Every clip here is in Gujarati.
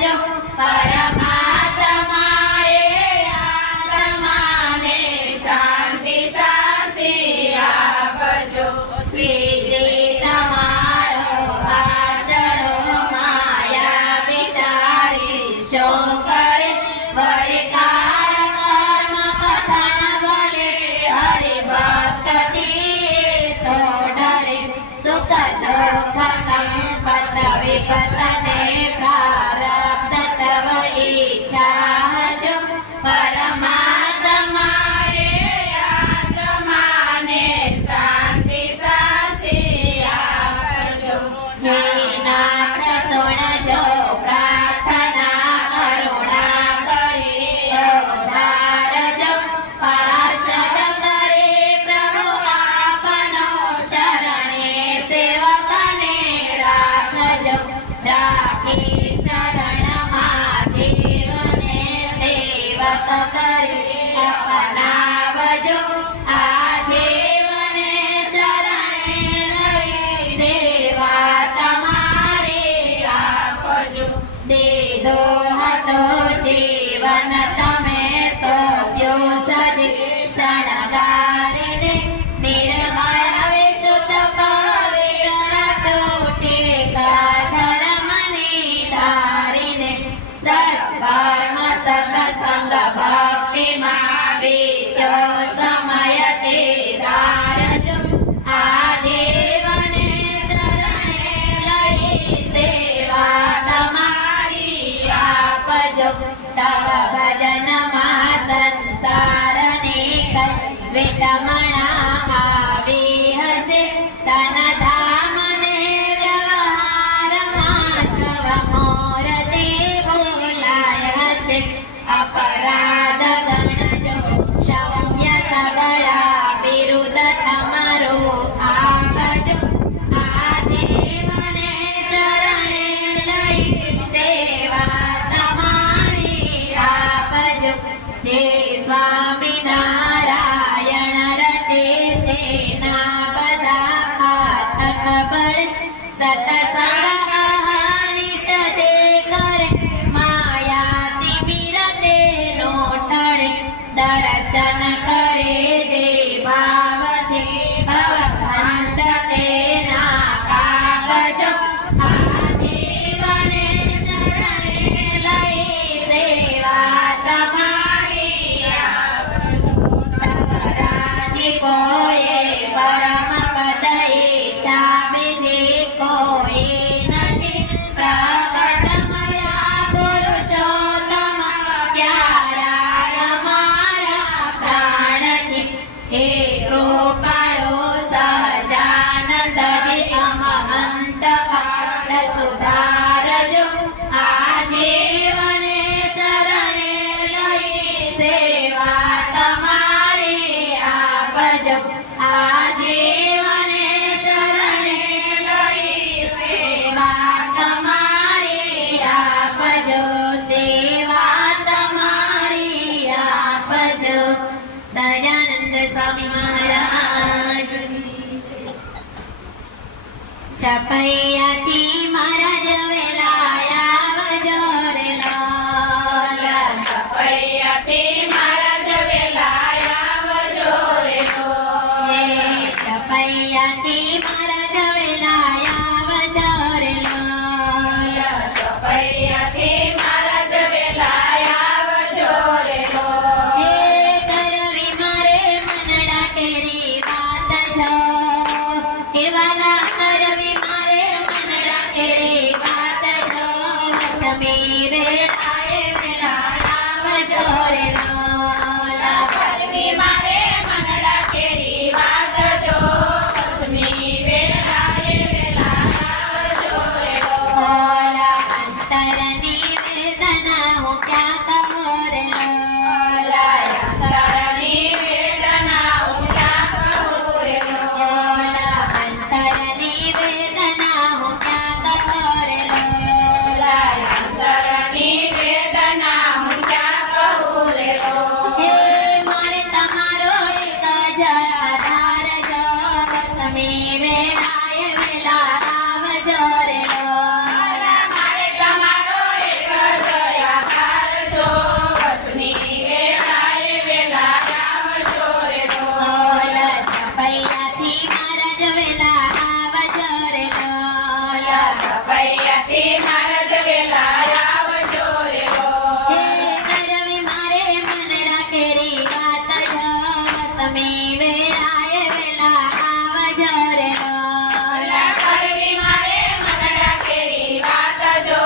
આપજો પરમાત્માએ આત્માને શાંતિ સાસી આપજો શ્રીજી તમારો આશરો માયા વિચારી શો કરે બળકાર કર્મ કથન બોલે હરિભક્તથી તો ડરે સુખ દુઃખ સંપદ વિપતને પ્રારબ્ધ તવ ઈચ્છા જો પરમાત્માએ આત્માને શાંતિ સાસી આપજો નાથ સુણજો પ્રાર્થના કરુણા કરી ઉદ્ધારજો પાર્ષદ કરે પ્રભુ આપનો શરણે સેવકને રાખજો રાખી શરણમાં જીવને સેવક કરી અપનાવજો આ જીવને શરણે લઈ સેવા તમારી આપજો દીધો હતો જીવન તમે સોંપ્યો સજી શણગારીને નિર્મળ વિશુદ્ધ પવિત્ર ટોટિકા ધર્મની ધારીને સત્કર્મ સત્સંગ ભક્તિમાં બીત્યો સમય તે ધારજો આ જીવને શરણે લઈ સેવા તમારી આપજો તવ ભજન મહાસંસારની કઈ વિડમણા આવી હશે તન ધામને વ્યવહારમાં તવ મૂર્તિ ભૂલાય હશે અપરાધ ગણજો ક્ષમ્ય સગળા વિરુદ્ધ તમારું આપજો આ જીવને શરણે લઈ સેવા તમારી આપજો જે સ્વામિનારાયણ રટે તેના બધા પાઠક બળે સતસંગ અહર્નિશ જે કરે માયાથી વિરતે નો ટળે દર્શન કરે જે ભાવથી ભવભંત તેના કાપજો આ જીવને શરણે લઈ સેવા તમારી આપજો તવ રાજીપોએ પરમ પદ ઈચ્છા બીજી કોઈ નથી પ્રગટ મયા પુરુષોત્તમ પ્યારા મારા પ્રાણથી હે કૃપાળો સહજાનંદજી અમહંત ભક્ત સુધારજો આ જીવને શરણે લઈ સેવા તમારી આપજો આ જીવને શરણે લઈ સેવા તમારી આપજો સેવા તમારી આપજો સહજાનંદ સ્વામી મહારાજ છપૈયાથી મહારાજ વેલાયા આવજો રે લાલ છપૈયાથી મહારાજ વેલાયા આવજો રે લાલ છપૈયાથી મહારાજ વેલાયા આવજો રે લાલ છપૈયાથી મહારાજ વેલાયા આવજો રે લાલ હે કરવી મારે મનડા કેરી વાત છો હે વાલા કરવી મારે મનડા કેરી વાત વસમી વેરાય વેલા આવજો રે લોલ કરવી મારે મનડા કેરી વાત જો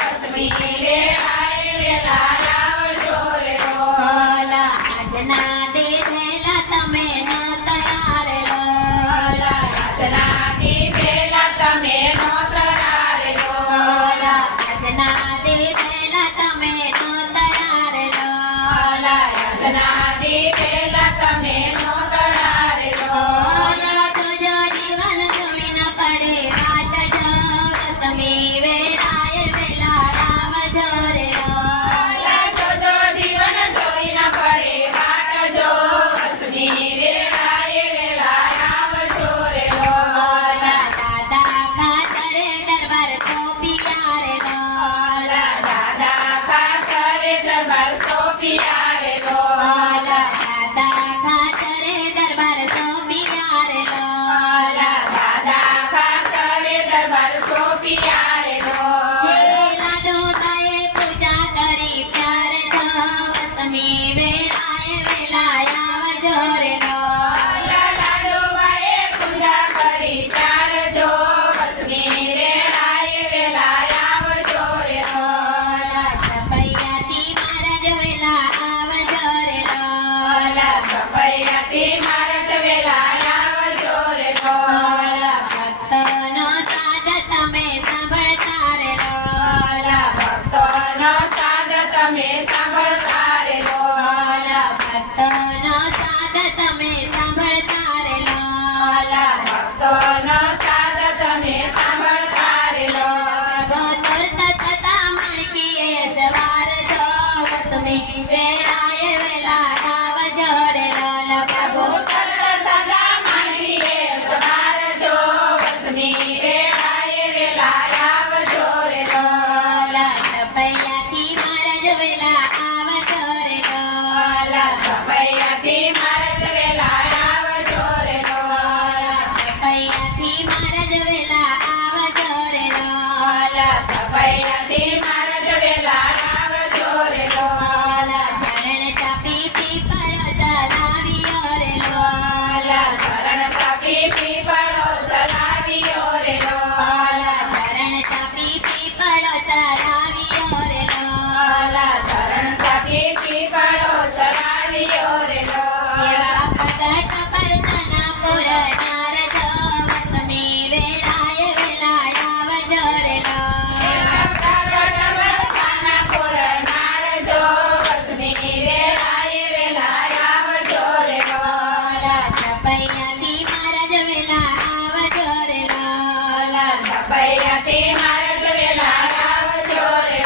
વસમી વેળાએ વેલા આવજો રે લોલ આજના દીધેલા તમે નો તૈયાર લોલ આજના દીધેલા તમે નો તરારે લોલ આજના દીધેલા તમે નો તૈયાર લોલ આજના દીધેલા તમે નો તરારે લોલ જોજો જીવન જોઈ ન પડે વાટ જો વસમી વેરાય વેલા આવજો રે લોલ જોજો જીવન જોઈ ન પડે વાટ જો વસમી વેળાએ વેલા આવજો રે લોલ દાદા ખાતરે દરબાર તો પિયારે લોલ દાદા કાસરે દરબાર સોપિયા રે લોલ દાદા ખાતરે દરબાર તો પિયારે લોલ દાદા કાસરે દરબાર સોપિયા રે લાડોબાએ પૂજા કરી પ્યાર જો વસમી વેળાએ વેલા આવજો રે લોલ લાડુબાએ પૂજા કરી ત્યાર જો વસમી વેળાએ વેલા આવજો રે લોલ સપૈયાથી મહારાજ વેલા આવજો રે લોલ સપૈયાથી મારા જ વેલા આવજો રે લોલ ભક્તોનો સાદ તમે સાંભળતા રે લોલ ભક્તોનો સાદ તમે સાંભળતા રે લોલ ભક્તોનો સાદ તમે સાંભળતા રે લોલ ભક્તોનો સાદ તમે સાંભળતા રે પ્રભુ તુરત થતા માણકીએ સવાર જો વસમી વેળાએ વેલા આવજો રે લોલ પ્રભુ સદા માંડીએ સવાર જો વસમી વેળાએ વેલા આવજો રે લોલ સપૈયાથી મહારાજ વેલા આવજો રે લોલ સપૈયાથી મારા જ વેલા આવજો રે લોલ સપૈયાથી મહારાજ વેલા આવજો રે લોલ સપૈયાથી મારા જ વેલા આવજો રે લોલ ચરણ ચાપી પીપળો ચલાવ્યો રે લોલ શરણ સાપી પીપળો સલાવ્યો રે લોલ ચરણ ચાપી પીપળો ચલાવ્યો રે લોલ શરણ સાપી પીપળો સલાવ્યો રે એવા પ્રગટ પરચના પુરનાર જો વસમી વેળાએ વેલા આવજો રે લોલ વરસાના પુરનાર જો વસમી વેળાએ વેલા આવજો રે લોલ સપૈયાથી મહારાજ વેલા આવજો રે લોલ સપૈયાથી મારા જ વેલા આવજો રે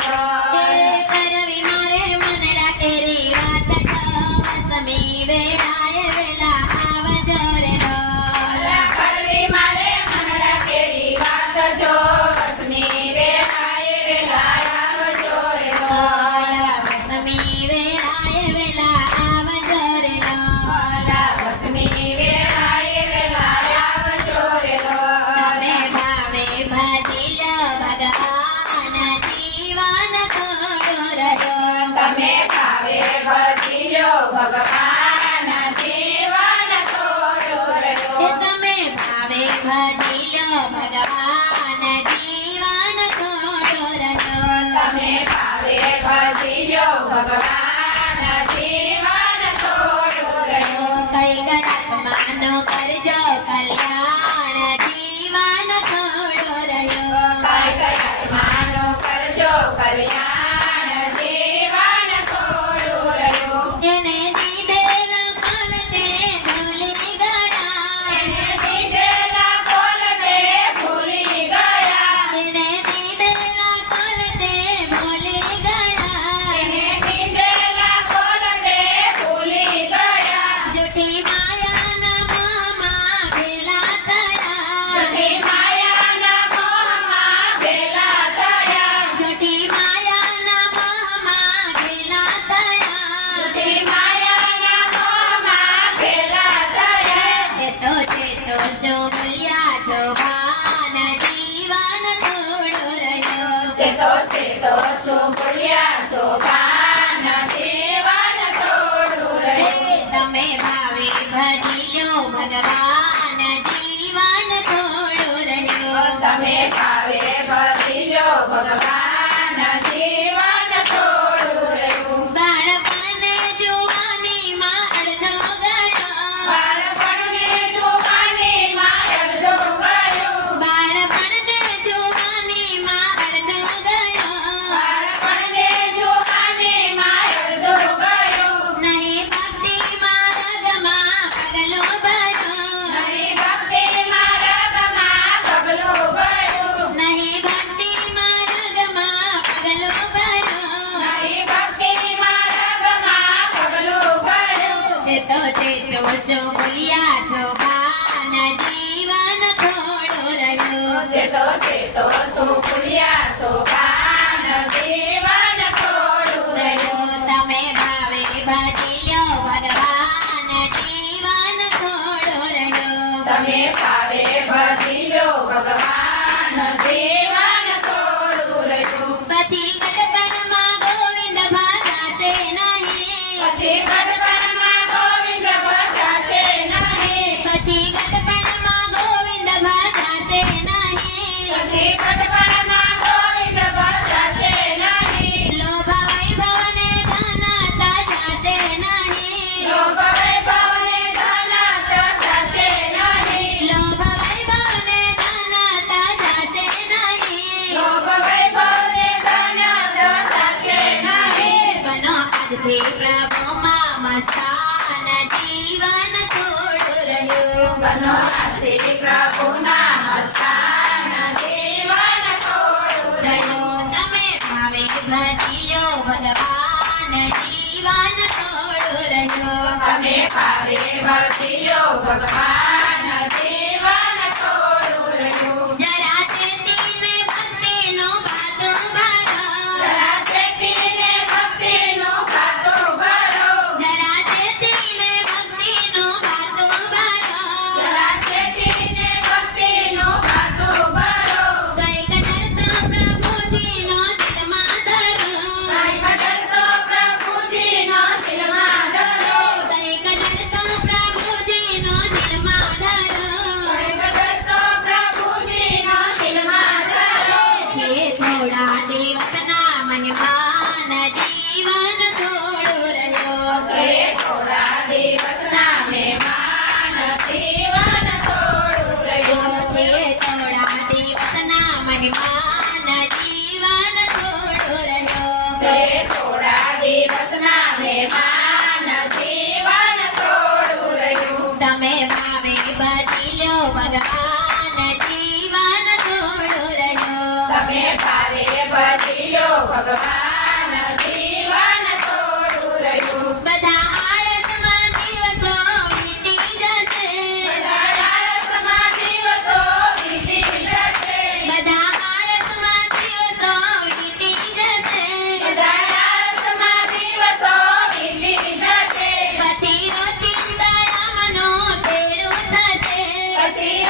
કરવી મારે મનડા કેરી વાત જો વસમી વેળાએ વેલા આવજો રે લોલ કરવી મારે મનડા કેરી વાત જો વસમી વેળાએ વેલા આવજો રે લોલ વસમી વેળાએ વેલા આવજો રે લોલ વસમી વેળાએ વેલા આવજો રે તમે ભાવે ભજી લો ભગવાન જીવન થોડો રજો તમે ભાવે ભજીલો ભગવાન જીવન થોડું રહ્યો તમે ભાવે ભજી લો ભગવાન જીવન થોડો રજો તમે ભાવે ભજીલો ભગવાન જીવન થોડું રહ્યો કઈ ગલત માનો કરજો કલ્યાણ જીવન થોડો રહ્યો કઈ કઈ માનો કરજો કલ્યાણ જીવન થોડું રહ્યું એને દીધેલા કોલને ભૂલી ગયા એને દીધેલા બોલ તે ભૂલી ગયા એને દીધેલા કોલને ભૂલી ગયા એને દીધેલા બોલ તે ભૂલી ગયા જૂઠી માયાના મોહમાં ઘેલા થયા જૂઠી માયાના મોહમાં ઘેલા થયા જૂઠી માયાના મોહમાં ઘેલા થયા જૂઠી માયાના મોહમાં ઘેલા થયા ચેતો ચેતો શું ભૂલ્યા છો ભાન જીવન થોડો રહ્યો સેતો શું ભૂલ્યા સોપાન જીવન થોડું રહ્યું તમે ભાવે ભગવાન જીવન થોડું રહ્યું તમે ભાવે ભજી લો ભગવાન જીવન થોડું રહ્યું બાળપણને જુવાનીમાં અડધો ગયો બાળપણને જુવાનીમાં અડધો ગયો બાળપણને જુવાનીમાં અડધો ગયો બાળપણને જુવાનીમાં અડધો ગયો નહીં ભક્તિમાં રગમાં પગલો ભર્યો નહીં ભક્તિમાં રગમાં પગલું ભર્યું નહીં ભક્તિમાં રગમાં પગલો ભર્યો નહીં ભક્તિમાં રગમાં પગલું ભર્યું ચેતો ચેતો શું ભૂલ્યા છો બાન જીવન થોડું રહ્યું સેતો સેતો સુખુલિયા સોપાન જીવન થોડું રહ્યું તમે ભાવે ભજી લ્યો ભગવાન જીવન થોડું રહ્યું તમે ભાવે ભજી લો ભગવાન જીવન થોડું રહ્યું પછી ગડપણમાં ગોવિંદ ભજાશે નહીં પછી ગઢપણમાં ગોવિંદ ભજાશે નહીં પછી ગડપણમાં ગોવિંદ ભજાશે નહીં પછી ગઢપણમાં ગોવિંદ ભજાશે નહીં લોભ વૈભવને ધન તજાશે નહીં લોભ વૈભવને ધન તજાશે નહીં લોભ વૈભવને ધન તજાશે નહીં લોભ વૈભવને ધન તજાશે નહીં બનો આજથી પ્રભુમાં મસ્તાન જીવન થોડું રહ્યું બનો આસ્તે પ્રભુના મસ્તાન જીવન થોડું રહ્યું તમે ભાવે ભજી લ્યો ભગવાન જીવન થોડું રહ્યું તમે ભાવે ભજી લો ભગવાન જીવન થોડું રહ્યું જરા ચેતીને ભક્તિનો ભાતો ભરો જરા શેતીને ભક્તિનું ખાતું ભરો જરા ચેતીને ભક્તિનો ભાતો ભરો જરા શેતીને ભક્તિનું ખાતું ભરો કઈક ડરતો પ્રભુજીનો દિલમાં ધરો કઈ કટરતો પ્રભુજીનો દિલમાં ધરો કઈક ડરતો પ્રભુજીનો દિલમાં ધરો કઈ કટરતો પ્રભુજીનો દિલમાં ધરો છે થોડા દિવસના મનમાન જીવન થોડું રહ્યો સે થોડા દિવસના મહેમાન જીવન થોડું રહ્યું છે થોડા દિવસના મનમાન જીવન થોડું રહ્યો સે થોડા દિવસના મહેમાન જીવન થોડું રહ્યું તમે ભાવે ભજી લ્યો ભગવાન જીવન થોડું રહ્યું તમે ભાવે ભજી લો ભગવાન જીવન થોડું રહ્યું બધા આળસમાં દિવસો વીતી જશે બધા આળસમાં દિવસો વીતી જશે બધા આળસમાં દિવસો વીતી જશે બધા આળસમાં દિવસો વીતી જશે પછી ઓચિંતાયામનો તેડું થશે પછી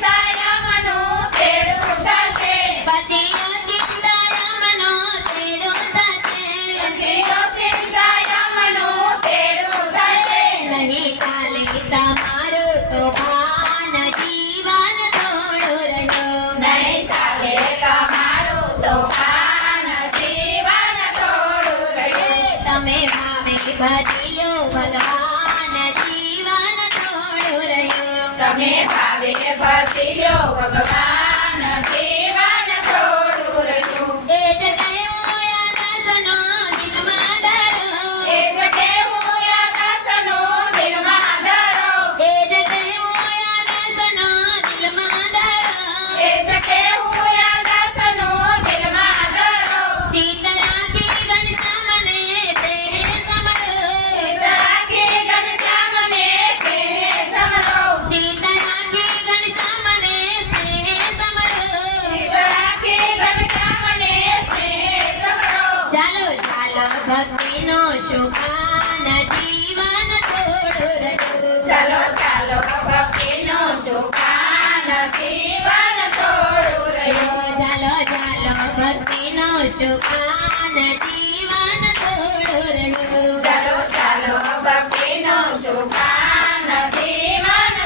ઓચિંતાયામનું તેડું થશે પછી ઓચિંતાયામનો તેડું થશે પછી ઓચિંતાયામનું તેડું થશે નહીં ચાલે તમારું તો ભાન જીવન થોડું રહ્યું નહીં ચાલે તમારું તોફાન જીવન થોડું રહ્યું તમે ભાવે ભજી લ્યો ભગવાન જીવન થોડું રહ્યું તમે ભાવે ભજી લો ભગવાન જીવન થોડું રહ્યું એ જ કહ્યું આ દાસનો દિલમાં ધરો એ જ કહેવું યા દાસનો દિલમાં ધરો એ જ કહ્યું આ દાસનો દિલમાં ધરો એ જ કહેવું યા દાસનો દિલમાં ધરો ચિત્ત રાખી ઘનશ્યામને પ્રેમે સમરો ચિત્ત રાખી ઘનશ્યામને સ્નેહે સમરો ચિત્ત રાખી ઘનશ્યામને પ્રેમે સમરો ચિત્ત રાખી ઘનશ્યામને સ્નેહે સમરો ચાલો ચાલો ભક્તિનો સુખાન જીવન થોડું રહ્યું ચાલો ચાલો ભક્તિનું સુખાન જીવન થોડું રહ્યું ચાલો ચાલો ભક્તિનો સુખાન જીવન થોડું રહ્યું ચાલો ચાલો ભક્તિનું સુખાન જીવન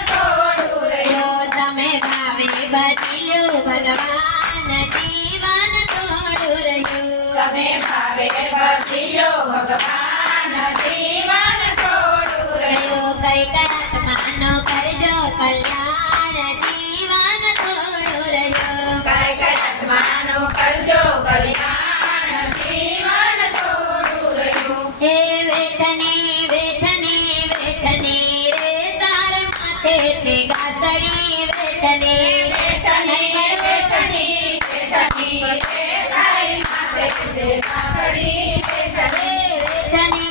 જીલો ભગવાન જીવન થોડું રહ્યું કઈ આત્માનો કરજો કલ્યાણ જીવન થોડું રહ્યું કઈ કઈ આત્માનું કરજો કલ્યાણ જીવન થોડું રહ્યું હે વેઠની વેઠની વેઠની રે તાર માથે છે ગાસડી વેઠની બેઠની બેઠની બેઠની રે તારી માથે છે કાસડી બેઠની વેઠની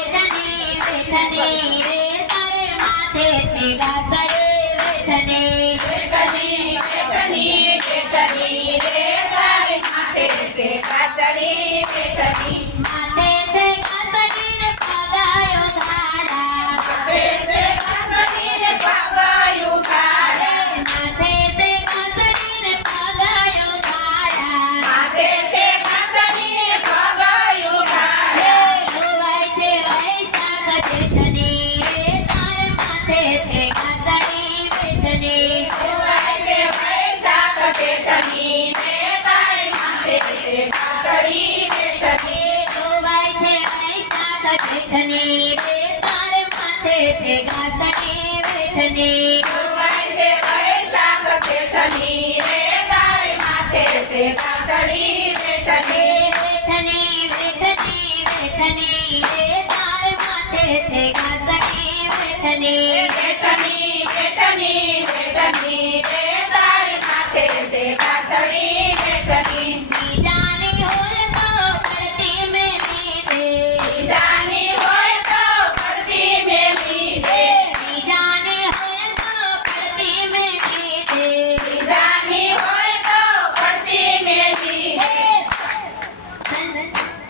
વેઠની વેઠની રે તારે માથે છે ગાસડી વેઠની બેઠની બેઠની બેઠની રે તારી માથે છે કાસડી બેઠની માથે છે ગાસડી ને પગાયો ધાડા માથે છે કાસડી ને પગાયું ખાડા માથે છે ગાસડી ને પગાયો ધાડા માથે છે કાસડી ને પગાયું ખાડા લોવાય છે વૈશાખ જેઠની રે તાર માથે છે ગાસડી વેઠની જોવાય છે વૈશાખ જેઠની રે તારી માથે છે કાસડી બેઠની લોવાય છે વૈશાખ જેઠની રે તાર માથે છે ગાસડી વેઠની જોવાય છે વૈશાખ જેઠની રે તારી માથે છે કાસડી બેઠની વેઠની વેઠની વેઠની રે તાર માથે છે ગાસડી વેઠની બેઠની બેઠની બેઠની રે તારી માથે છે કાસડી બેઠની બીજાની હોય તો પડતી મેલી દે બીજાની હોય તો પડતી મેલી દે બીજાની હોય તો પડતી મેલી દે બીજાની હોય તો પડતી મેલી દે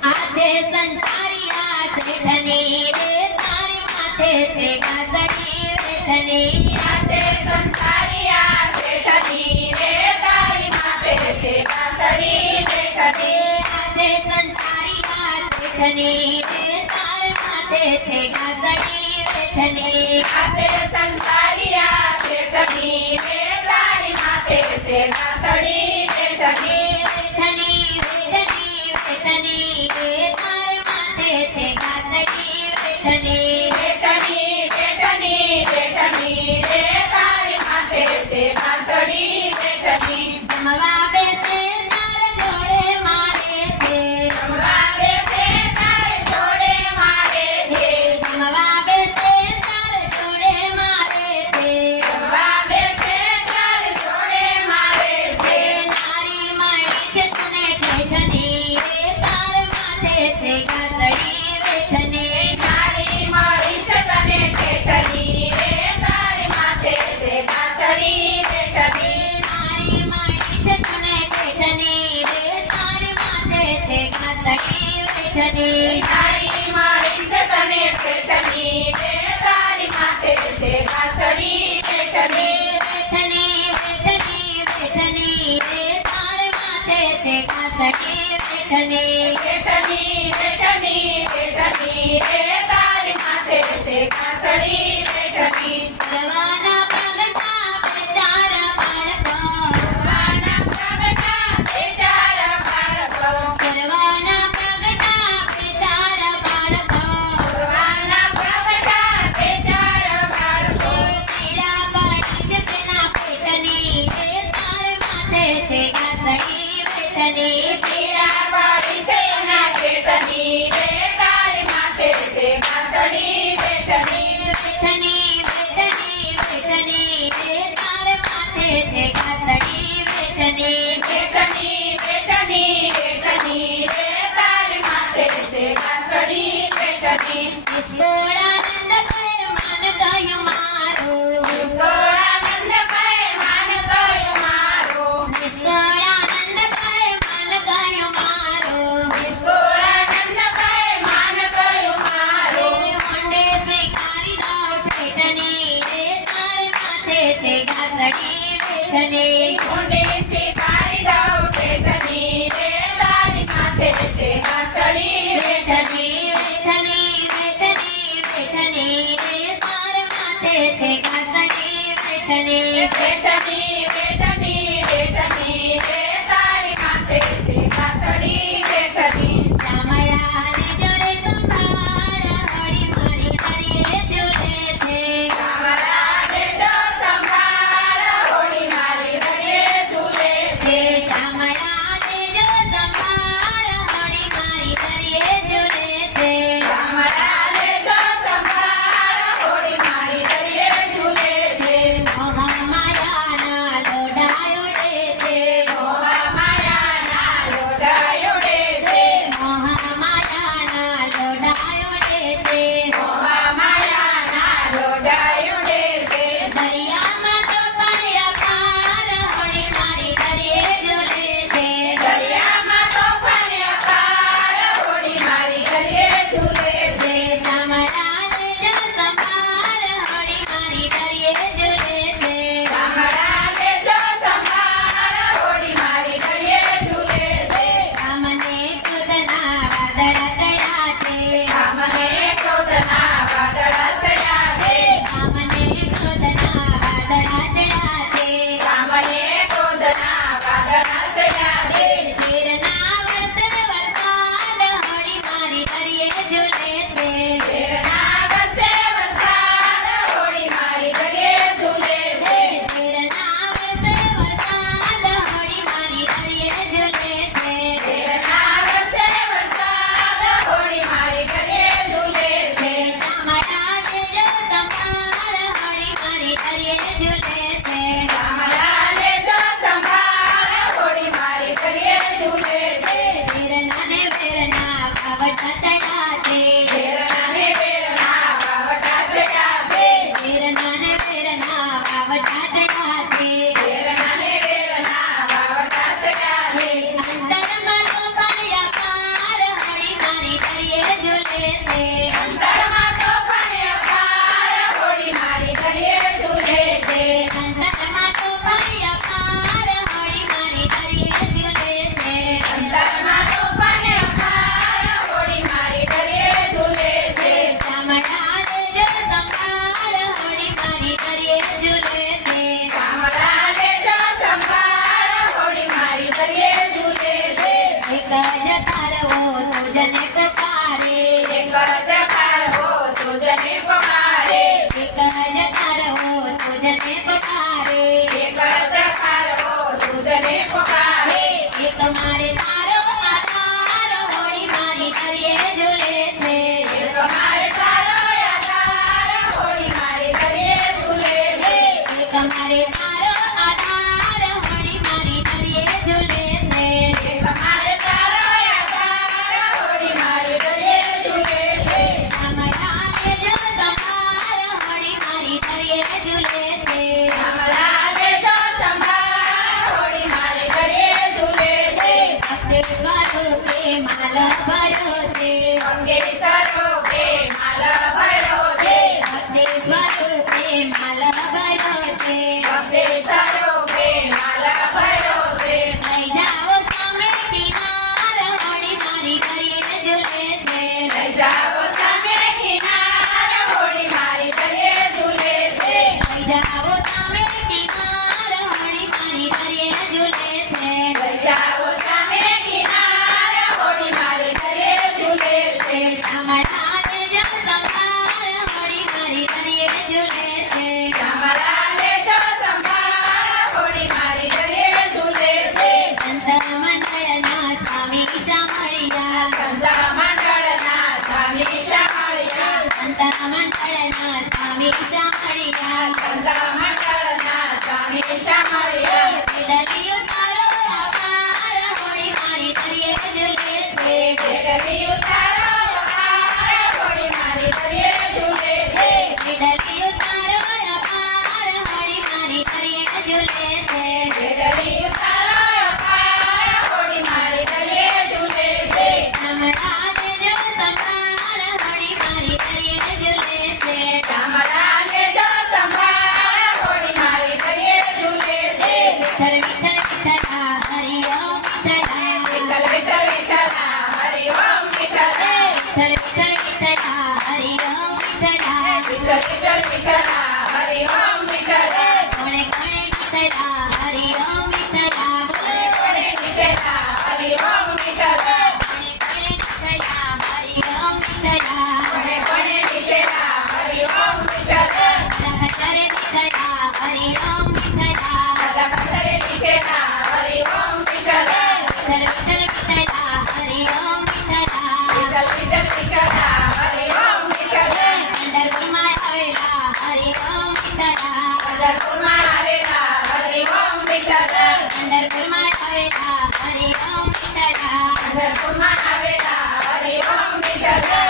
આજે સંસારિયા શેઠની રે તારી માથે છે ગાસડી વેઠની આજે સંસારિયા શેઠની રે તારી માથે છે કાસડી બેઠની આજે સંસારિયા શેઠની રે તારી માથે છે ગાસડી વેઠની આજે સંસારિયા શેઠની રે તારી માથે છે કાસડી બેઠની વેઠની વેઠની વેઠની રે તારી માથે છે ગાસડી વેઠની બેઠની બેઠની બેઠની રે તારી માથે છે કાસડી બેઠની જમવા બેસે તાર જોડે મારે છે જમવા બેસે તારે જોડે મારે છે જમવા બેસે તાર જોડે મારે છે જમવા બેસે તારે જોડે મારે છે નારી મળી છે તને ઠેઠની રે તાર માથે છે ગાસડી વેઠની નારી મળી છે તને ઠેઠની રે તારી માથે છે કાસડી બેઠની નારી મળી છે તને ઠેઠની રે તાર માથે છે ગાસડી વેઠની નારી મળી છે તને ઠેઠની રે તારી માથે છે કાસડી બેઠની વેઠની વેઠની વેઠની રે તાર માથે છે ગાસડી વેઠની બેઠની બેઠની બેઠની રે તારી માથે છે કાસડી બેઠની કરવાના પ્રગટા બેચારા બાળકો ભગવાના પ્રગટા બેચારા બાળકો કરવાના પ્રગટા બેચારા બાળકો ભગવાના પ્રગટા બેચારા બાળકો પીડા પડી છે તેના પેટની રે તાર માથે છે ગાસડી વેઠની પીડા પડી છે એના પેટની રે તારી માથે છે કાસડી બેઠની વેઠની વેઠની વેઠની રે તાર માથે છે ગાસડી વેઠની બેઠની બેઠની બેઠની રે તારી માથે છે કાસડી બેઠની નિષ્કુળાનંદ કહે માન ગયું મારું નિષ્કળાનંદ કહે માન ગયું મારું નિષ્કુળાનંદ કહે માન ગયું મારું નિષ્કળાનંદ કહે માન ગયું મારું રે મોંડે સ્વીકારી દઉં ઠેઠની રે તાર માથે છે ગાસડી વેઠની ઊંડી સ્વીકારી દઉં ઠેઠની રે તારી માથે છે કાસડી બેઠની વેઠની વેઠની વેઠની રે તાર માથે છે ગાસડી વેઠની બેઠની બેઠની બેઠની રે તારી માથે છે કાસડી બેઠની શ્યામળાને ઝૂલે છે અંતરમાં તોફાને અપાર હોડી મારી દરિયે ઝૂલે છે અંતરમાં તોફાની અપાર હોડી મારી દરિયે ઝૂલે છે અંતરમાં તોફાને અપાર હોડી મારી દરિયે ઝૂલે છે શામળા લેજો સંભાળ હોડી મારી દરિયે ઝૂલે છે શામળા લેજો સંભાળ હોડી મારી દરિયે ઝૂલે છે એક જ તારવો તુજને પુકારે એક જ પારવો તુજને પમારે એક જ તારવો તુજને પુકારે એક જ પારવો તુજને પમારે એક મારે તારો આધાર હોડી મારી દરિયે ઝૂલે છે એક મારે તારો આધાર હોડી મારી દરિયે ઝૂલે છે એક મારે તારો આધાર હોડી મારી દરિયે ઝૂલે છે એક મારે તારો આધાર હોડી મારી દરિયે ઝૂલે છે શામળા લેજો સંભાળ હોડી મારી દરિયે ઝૂલે છે શામળા લેજો સંભાળ હોડી મારી દરિયે ઝૂલે છે ભક્તિ સ્વરૂપે માલ ભર્યો છે અંગે સરોગે માલ ભર્યો છે ભક્તિ સ્વરૂપે માલ ભર્યો છે અંગે સરોગે માલ ભર્યો છે લઈ જાઓ સામે કિનાર હોડી મારી દરિયે ઝૂલે છે લઈ જાઓ સામે કિનાર હોડી મારી દરિયે ઝૂલે છે લઈ જાઓ સામે કિનાર હોડી મારી દરિયે ઝૂલે છે લઈ જાઓ સામે કિનાર હોડી મારી દરિયે ઝૂલે છે શામળા લેજો સંભાળ હોડી મારી દરિયે ઝૂલે છે શામળા લેજો સંભાળ હોડી મારી દરિયે ઝૂલે છે સંત મંડળના સ્વામી શામળિયા સંત મંડળના સ્વામી શામળિયા સંત મંડળના સ્વામી શામળિયા સંત મંડળના સ્વામી શામળિયા વિડલિયું તારો અપાર હોડી મારી દરિયે ઝૂલે છે બેટરી ઉતારો અપાર હોડી મારી દરિયે ઝૂલે છે વિડલિયું તારો અપાર હોડી મારી દરિયે ઝૂલે છે બેટરી ઉતારો અપાર હોડી મારી દરિયે ઝૂલે છે શામળા લેજો સંભાળ હોડી મારી દરિયે ઝૂલે છે શામળા લેજો સંભાળ હોડી મારી દરિયે ઝૂલે છે વિઠ્ઠલ વિઠ્ઠલ વિઠ્ઠલા હરિ ઓમ વિઠ્ઠલા વિઠ્ઠલ વિઠ્ઠલ વિઠ્ઠલા હરિ ઓમ વિઠ્ઠલા વિઠ્ઠલ વિઠ્ઠલ વિઠ્ઠલા હરિ ઓમ વિઠ્ઠલા વિઠ્ઠલ વિઠ્ઠલ વિઠ્ઠલા હરિ ઓમ વિઠ્ઠલા કોણે કોણે વિઠ્ઠલા હરિ ઓમ વિઠ્ઠલા બોલે કોણે વિઠ્ઠલા હરિ ઓમ વિઠ્ઠલા કોણે કોણે વિઠ્ઠલા હરિ ઓમ વિઠ્ઠલા કોણે કોણે વિઠ્ઠલા હરિ ઓમ વિઠ્ઠલા લખતરે વિઠ્ઠલા હરિ ઓમ વિઠ્ઠલા દાદા પથરે વિઠ્ઠલા હરિ ઓમ વિઠ્ઠલા વિઠ્ઠલ વિઠ્ઠલ વિઠ્ઠલા હરિ ઓમ વિઠ્ઠલા વિઠ્ઠલ વિઠ્ઠલ વિઠ્ઠલા હરિ ઓમ વિઠ્ઠલા પંઢરપુરમાં આવેલા હરિ ઓમ વિઠ્ઠલા પંઢરપુરમાં આવેલા હરિ ઓમ વિઠ્ઠલા પંઢરપુરમાં આવેલા હરિ ઓમ વિઠ્ઠલા પંઢરપુરમાં આવેલા હરિ ઓમ વિઠ્ઠલા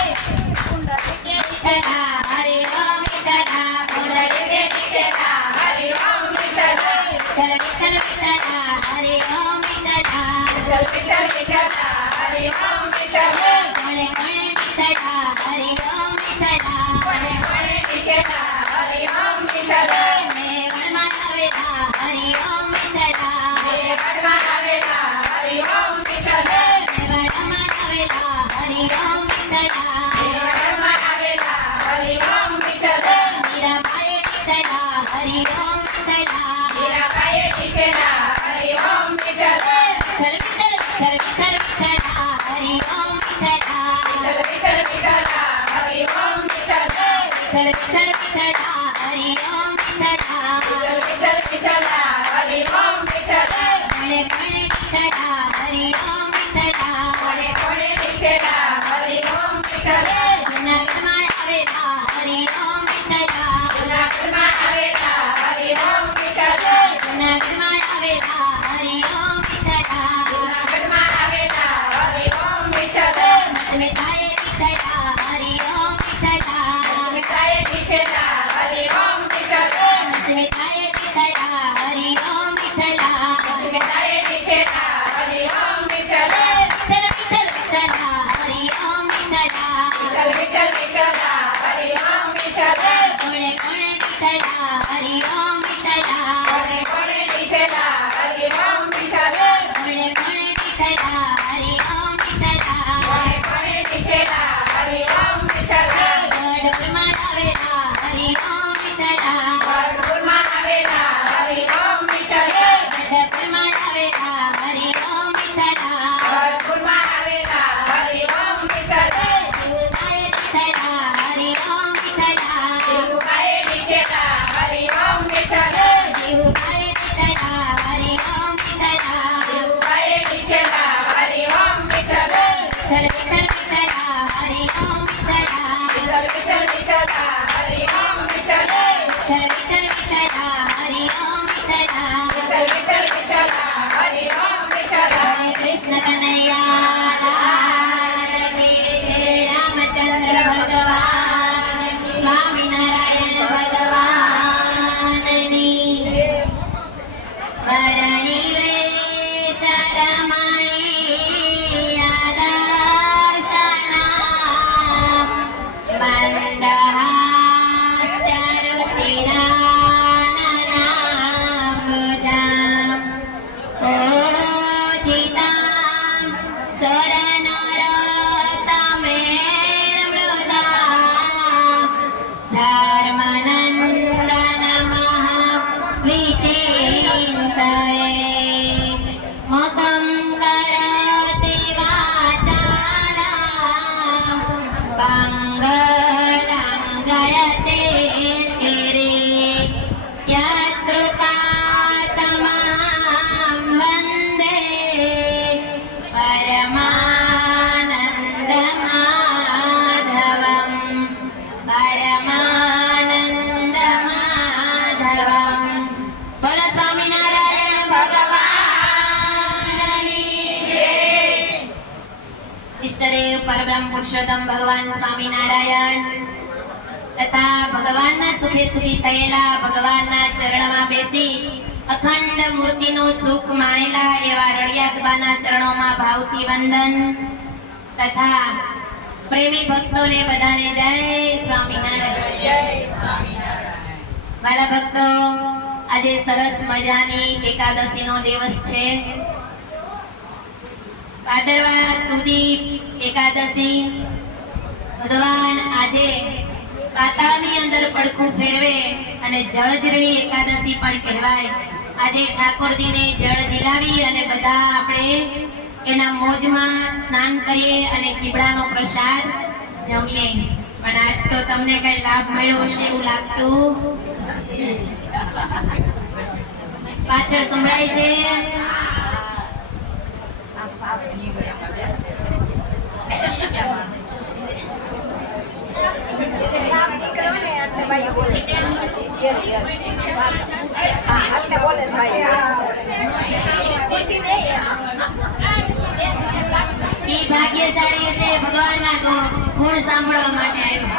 વિઠ્ઠલા હરિ ઓમ વિઠ્ઠલા પુંડરીકે વિઠ્ઠલા હરિ ઓમ વિઠ્ઠલા વિઠ્ઠલ વિઠ્ઠલ વિઠ્ઠલા હરિ ઓમ વિઠ્ઠલા વિઠ્ઠલ વિઠ્ઠલ વિઠ્ઠલા હરિ ઓમ વિઠ્ઠલા કોણે કોણે વિઠ્ઠલા હરિ ઓમ વિઠ્ઠલા કોણે કોણે વિઠ્ઠલા હરિ ઓમ વિઠ્ઠલા મેવાડમાં આવેલા હરિ ઓમ વિઠ્ઠલા મેવાડમાં આવેલા હરિ ઓમ વિઠ્ઠલા મેવાડમાં આવેલા હરિ ઓમ વિઠ્ઠલા મેવાડમાં આવેલા હરિ ઓમ વિઠ્ઠલા મીરાબાઈએ વિઠ્ઠલા હરિ ઓમ વિઠ્ઠલા મીરાબાઈએ વિઠ્ઠલા હરિ ઓમ વિઠ્ઠલા વિઠ્ઠલ વિઠ્ઠલ વિઠ્ઠલ વિઠ્ઠલા હરિ ઓમ વિઠ્ઠલા વિઠ્ઠલ વિઠ્ઠલ વિઠ્ઠલા હરિ ઓમ વિઠ્ઠલા વિઠ્ઠલ વિઠ્ઠલ વિઠ્ઠલા હરિ ઓમ વિઠ્ઠલા વિઠ્ઠલ વિઠ્ઠલ વિઠ્ઠલા હરિ ઓમ વિઠ્ઠલા કોણે કોણે વિઠ્ઠલા હરિ ઓમ વિઠ્ઠલા કોણે કોણે વિઠ્ઠલા હરિ ઓમ વિઠ્ઠલા જૂનાગઢમાં આવેલા હરિ ઓમ વિઠ્ઠલા જૂનાગઢમાં આવેલા હરિ ઓમ વિઠ્ઠલા જૂનાગઢમાં આવેલા હરિ ઓમ વિઠ્ઠલા જૂનાગઢમાં આવેલા હરિ ઓમ વિઠ્ઠલા મતમિતાએ વિઠ્ઠલા હરિ ઓમ વિઠ્ઠલા સ્મિતાએ વિઠ્ઠલા હરિ ઓમ વિઠ્ઠલા મતમિતાએ વિઠ્ઠલા હરિ ઓમ વિઠ્ઠલા સ્મિતાએ વિઠ્ઠલા હરિ ઓમ વિઠ્ઠલા વિઠ્ઠલ વિઠ્ઠલ વિઠ્ઠલા હરિ ઓમ વિઠ્ઠલા વિઠ્ઠલા કોણે કોણે વિઠ્ઠલા હરિ ઓમ વિઠ્ઠલા કોણે કોણે વિઠ્ઠલા હરિ ઓમ વિઠ્ઠલા કોણે કોણે વિઠ્ઠલા હરિ ઓમ વિઠ્ઠલા કોણે કોણે વિઠ્ઠલા હરિ ઓમ વિઠ્ઠલા ગઢપુરમાં આવેલા હરિ ઓમ વિઠ્ઠલા ગઢપુરમાં આવેલા હરિ ઓમ વિઠ્ઠલા ગઢપુરમાં આવેલા હરિ ઓમ વિઠ્ઠલા ગઢપુરમાં આવેલા હરિ ઓમ વિઠ્ઠલા જીવભાઈ વિઠ્ઠલા હરિ ઓમ વિઠ્ઠલા જીવુભાઈ વિઠ્ઠલા હરિ ઓમ વિઠ્ઠલા જીવભાઈ વિઠ્ઠલા હરિ ઓમ વિઠ્ઠલા જીવુભાઈ વિઠ્ઠલા હરિ ઓમ વિઠ્ઠલા વિઠ્ઠલ વિઠ્ઠલ વિઠ્ઠલા હરિ ઓમ વિઠ્ઠલા વિઠ્ઠલ વિઠ્ઠલ વિઠ્ઠલા હરિ ઓમ વિઠ્ઠલા વિઠ્ઠલ વિઠ્ઠલ વિઠ્ઠલા હરિ ઓમ વિઠ્ઠલા વિઠ્ઠલ વિઠ્ઠલ વિઠ્ઠલા હરિ ઓમ વિઠ્ઠલા હરે કૃષ્ણ કનૈયા લાલ કી જય. રામચંદ્ર ભગવાન સ્વામિનારાયણ ભગવાનની વરણી વેશરમણી આદર્શના મંદહાસ્યરુચિરાનનાંબુજાં ઓજિતાં સરનરોત્તમેર્મૃદાં ધર્મનંદન વિચિन्तये મુખં કરોતિ વાચાલાં પંગલંઘયતે ગિરિ યત્કૃપાતમહં વन्दે પરમાનन्दમાધવં પરમાનन्दમાધવં. બોલો સ્વામિનારાયણ ભગવાનની જય. ઈષ્ટદેવ પરબ્રહ્મ પુરુષોત્તમ ભગવાન સ્વામિનારાયણ તથા ભગવાનના સુખે સુખી થયેલા ભગવાનના ચરણમાં બેસી અખંડ મૂર્તિનું સુખ માણેલા એવા રળિયાતબાના ચરણોમાં ભાવથી વંદન તથા પ્રેમી ભક્તોને બધાને જય સ્વામિનારાયણ. જય સ્વામિનારાયણ વાલા ભક્તો, આજે સરસ મજાની એકાદશીનો દિવસ છે. ભાદરવા સુધી એકાદશી. ભગવાન આજે પાતાળની અંદર પડખું ફેરવે અને જળજીરણી એકાદશી પણ કહેવાય. આજે ઠાકોરજીને જળ ઝીલાવી અને બધા આપણે એના મોજમાં સ્નાન કરીએ અને ચીબડાનો પ્રસાદ જમીએ. પણ આજ તો તમને કઈ લાભ મળ્યો હશે એવું લાગતું પાછળ સંભળાય છે. ઈ ભાગ્યશાળી છે, ભગવાનના ગુણ સાંભળવા માટે આવ્યો.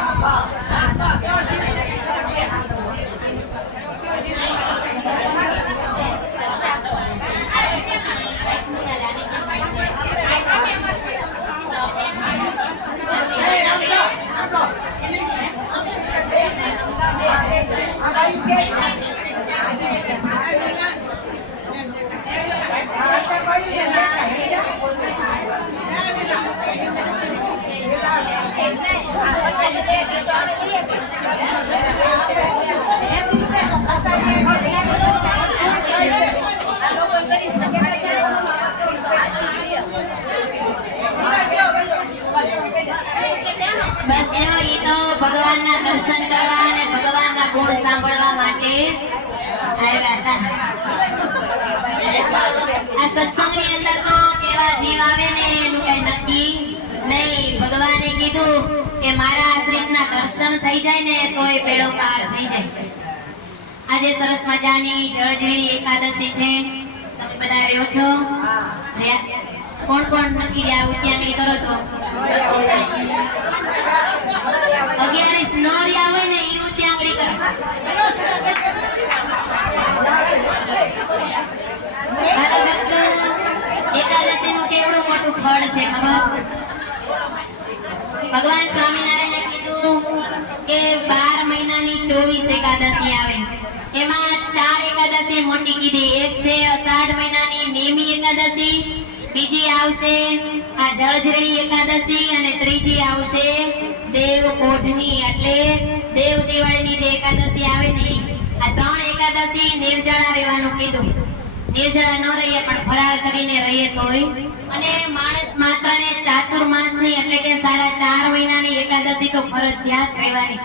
બસ જો ઈ તો ભગવાનના દર્શન કરવા અને ભગવાનના ગુણ સાંભળવા માટે આવ્યા હતા. આ સત્સંગની અંદર તો કેવા જીવ આવે ને એનું કઈ નક્કી નહીં. ભગવાને કીધું કે મારા આશ્રિતના દર્શન થઈ જાય ને તો એ બેડો પાર થઈ જાય. આજે સરસ મજાની જળજીરી એકાદશી છે. તમે બધા રહ્યો છો? રહ્યા? કોણ કોણ નથી રહ્યા? ઊંચી આંગળી કરો તો. 11 નો રહ્યા હોય ને ઈ ઊંચી આંગળી કરો. હાલો ભક્તો, એકાદશીનું કેવડું મોટું ફળ છે ખબર? ભગવાન સ્વામિનારાયણે કીધું કે 12 24 એકાદશી આવે. એમાં 4 એકાદશી મોટી કીધી. એક છે અષાઢ મહિનાની નેમી એકાદશી, બીજી આવશે આ જળઝરણી એકાદશી અને ત્રીજી આવશે દેવ કોઢની એટલે દેવ દિવાળીની જે એકાદશી આવે ને આ 3 એકાદશી નિર્જળા રહેવાનું કીધું. નિર્જળા ન રહીએ પણ ફરાળ કરીને રહીએ તોય, અને માણસ માત્ર ને ચાતુર્માસની એટલે કે 4.5 મહિનાની એકાદશી તો ફરજિયાત રહેવાની.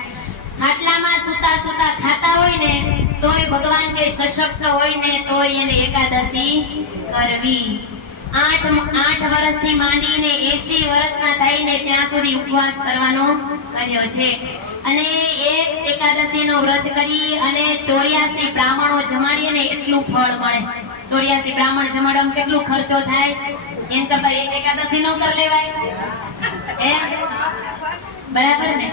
ખાટલામાં સૂતા સૂતા ખાતા હોય ને તોય ભગવાન કે સશક્ત હોય ને તોય એને એકાદશી કરવી. 8 વર્ષથી માંડીને 80 વર્ષના થઈને ત્યાં સુધી ઉપવાસ કરવાનો કર્યો છે. અને એક એકાદશીનો વ્રત કરી અને 84 બ્રાહ્મણો જમાડીએ ને એટલું ફળ મળે. 84 બ્રાહ્મણ જમાડવામાં કેટલો ખર્ચો થાય? એમ કરતા એક એકાદશી નો કર લેવાય બરાબર ને?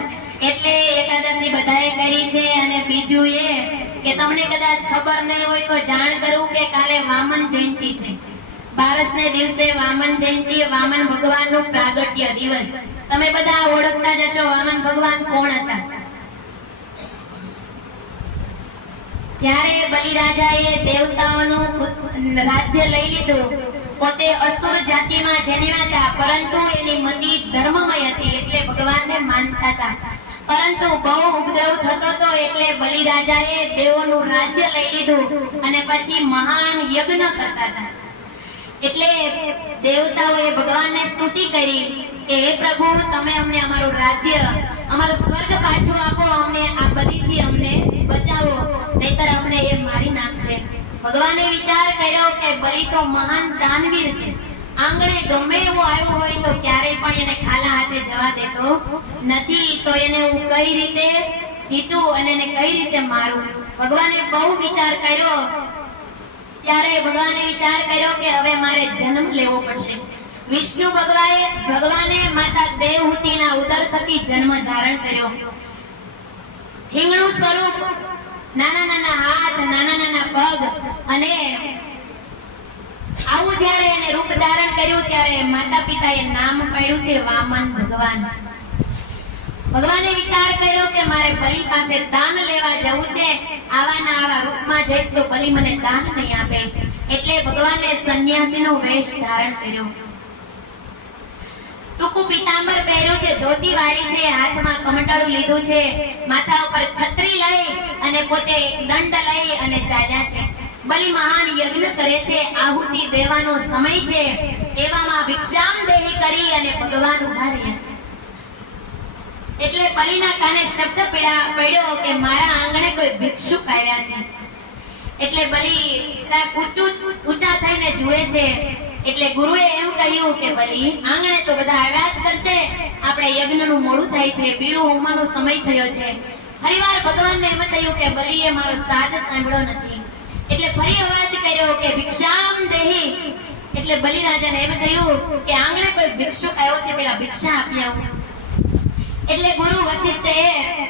એટલે એકાદશી બધાએ કરી છે. અને બીજું એ કે તમને કદાચ ખબર નહીં હોય તો જાણ કરું કે કાલે વામન જયંતિ છે. 12ને દિવસે વામન જયંતિ, વામન ભગવાનનું પ્રાગટ્ય દિવસ. તમે બધા ઓળખતા જશો વામન ભગવાન કોણ હતા. ત્યારે બલિરાજાએ દેવતાઓનું રાજ્ય લઈ લીધું. પોતે અસુર જાતિમાં જન્મ્યા હતા, પરંતુ એની મતિ ધર્મમય હતી એટલે ભગવાનને માનતા હતા. પરંતુ બહુ ઉપદ્રવ થતો હતો એટલે બલિરાજાએ દેવોનું રાજ્ય લઈ લીધું અને પછી મહાન યજ્ઞ કરતા હતા. એટલે દેવતાઓએ ભગવાનને સ્તુતિ કરી કે હે પ્રભુ, તમે અમને અમારું રાજ્ય, અમારું સ્વર્ગ પાછું આપો, અમને આ બલિથી અમને બચાવો, નહીતર અમને એ મારી નાખશે. ભગવાને વિચાર કર્યો કે બલિ તો મહાન દાનવીર છે. આંગણે ગમે એવો આવ્યો હોય તો ક્યારેય પણ એને ખાલા હાથે જવા દેતો નથી. તો એને હું કઈ રીતે જીતું અને એને કઈ રીતે મારું? ભગવાને બહુ વિચાર કર્યો. ત્યારે ભગવાને વિચાર કર્યો કે હવે મારે જન્મ લેવો પડશે. વિષ્ણુ ભગવાને માતા દેવહૂતિના ઉદર થકી જન્મ ધારણ કર્યો. હિંગણું સ્વરૂપ, નાના નાના હાથ, નાના નાના પગ, અને આવું જ્યારે એને રૂપ ધારણ કર્યું ત્યારે માતા પિતાએ નામ પાડ્યું છે વામન ભગવાન. ભગવાને વિચાર કર્યો કે મારે બલિ પાસે દાન લેવા જવું છે. આવાના આવા રૂપમાં જઈશ તો બલિ મને દાન નહીં આપે. એટલે ભગવાને સંન્યાસીનો વેશ ધારણ કર્યો. ટૂંકું પીતાંબર પહેર્યું છે, ધોતી વાળી છે, હાથમાં કમંડળું લીધું છે, માથા ઉપર છત્રી લઈ અને પોતે દંડ લઈ અને ચાલ્યા છે. બલિ મહાન યજ્ઞ કરે છે, આહુતિ દેવાનો સમય છે. એવામાં ભિક્ષામ દેહી કરી અને ભગવાન ઉભા રહ્યા. એટલે બલિના કાને શબ્દ પડ્યો કે મારા આંગણે કોઈ ભિક્ષુક આવ્યા છે. એટલે બલિ જરાક ઊંચા થઈને જુએ છે. એટલે ગુરુએ એમ કહ્યું કે બલિ, આંગણે તો બધા આવ્યા જ કરશે, આપણે યજ્ઞનું મોડું થાય છે, બીડું હોમવાનો સમય થયો છે. ફરીવાર ભગવાનને એમ થયું કે બલિએ મારો સાદ સાંભળ્યો નથી. એટલે ફરી અવાજ કર્યો કે ભિક્ષામ દેહી. એટલે બલિરાજાને એમ થયું કે આંગણે કોઈ ભિક્ષુક આવ્યો છે, પેલા ભિક્ષા આપી આવું. એટલે ગુરુ વશિષ્ઠએ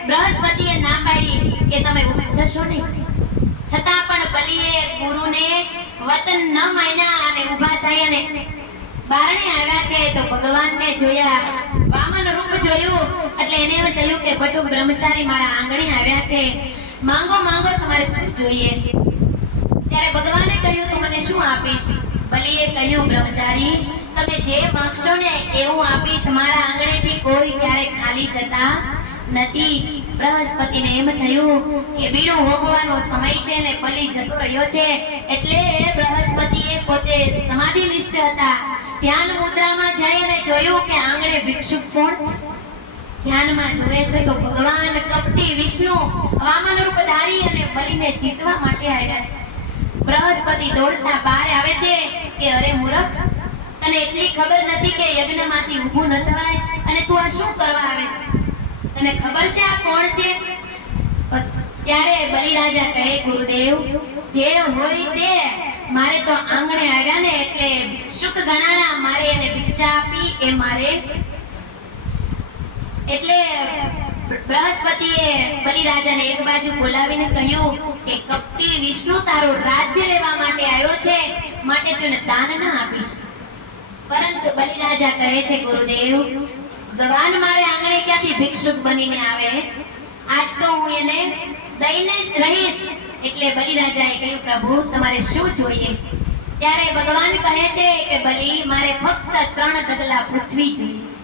બૃહસ્પતિએ ના પાડી કે તમે ઉભા થશો નહીં. છતાં પણ બલિએ ગુરુને વચન ન માન્યા અને ઊભા થઈ અને બારણે આવ્યા છે. તો ભગવાનને જોયા, વામન રૂપ જોયું. એટલે એને એમ થયું કે બટુક બ્રહ્મચારી મારા આંગણે આવ્યા છે, માંગો માંગો, તમારે શું જોઈએ? ત્યારે ભગવાને કહ્યું તું મને શું આપીશ? બલિએ કહ્યું બ્રહ્મચારી, તમે જે માંગશો ને એવું આપીશ. મારા આંગણેથી કોઈ ક્યારે ખાલી જતા નથી. બૃહસ્પતિને એમ થયું કે બીડું હોમવાનો સમય છે ને બલિ જતો રહ્યો છે. એટલે બૃહસ્પતિએ પોતે સમાધિનિષ્ઠ હતા. ધ્યાન મુદ્રામાં જઈને જોયું કે આંગણે ભિક્ષુક કોણ છે. ધ્યાનમાં જોવે છે તો ભગવાન કપટી વિષ્ણુ વામન રૂપ ધારી અને બલિને જીતવા માટે આવ્યા છે. બૃહસ્પતિ દોડતા બહાર આવે છે કે અરે મૂર્ખ, તને એટલી ખબર નથી કે યજ્ઞમાંથી ઊભું ન થવાય અને તું આ શું કરવા આવે છે? તને ખબર છે આ કોણ છે? ત્યારે બલિરાજા કહે ગુરુદેવ, જે હોય તે, મારે તો આંગણે આવ્યા ને એટલે ભિક્ષુક ગણાના, મારે એને ભિક્ષા આપી એ મારે. એટલે બૃહસ્પતિએ બલિરાજાને એક બાજુ બોલાવીને કહ્યું કે કપટી વિષ્ણુ તારો રાજ્ય લેવા માટે આવ્યો છે, માટે તને દાન ન આપીશ. પરંતુ બલિરાજા કહે છે ગુરુદેવ, ભગવાન મારે આંગણે ક્યાંથી ભિક્ષુક બનીને આવે? આજ તો હું એને દઈને જ રહીશ. એટલે બલિરાજાએ કહ્યું, પ્રભુ તમારે શું જોઈએ? ત્યારે ભગવાન કહે છે કે બલિ, મારે ફક્ત 3 ડગલા પૃથ્વી જોઈએ છે.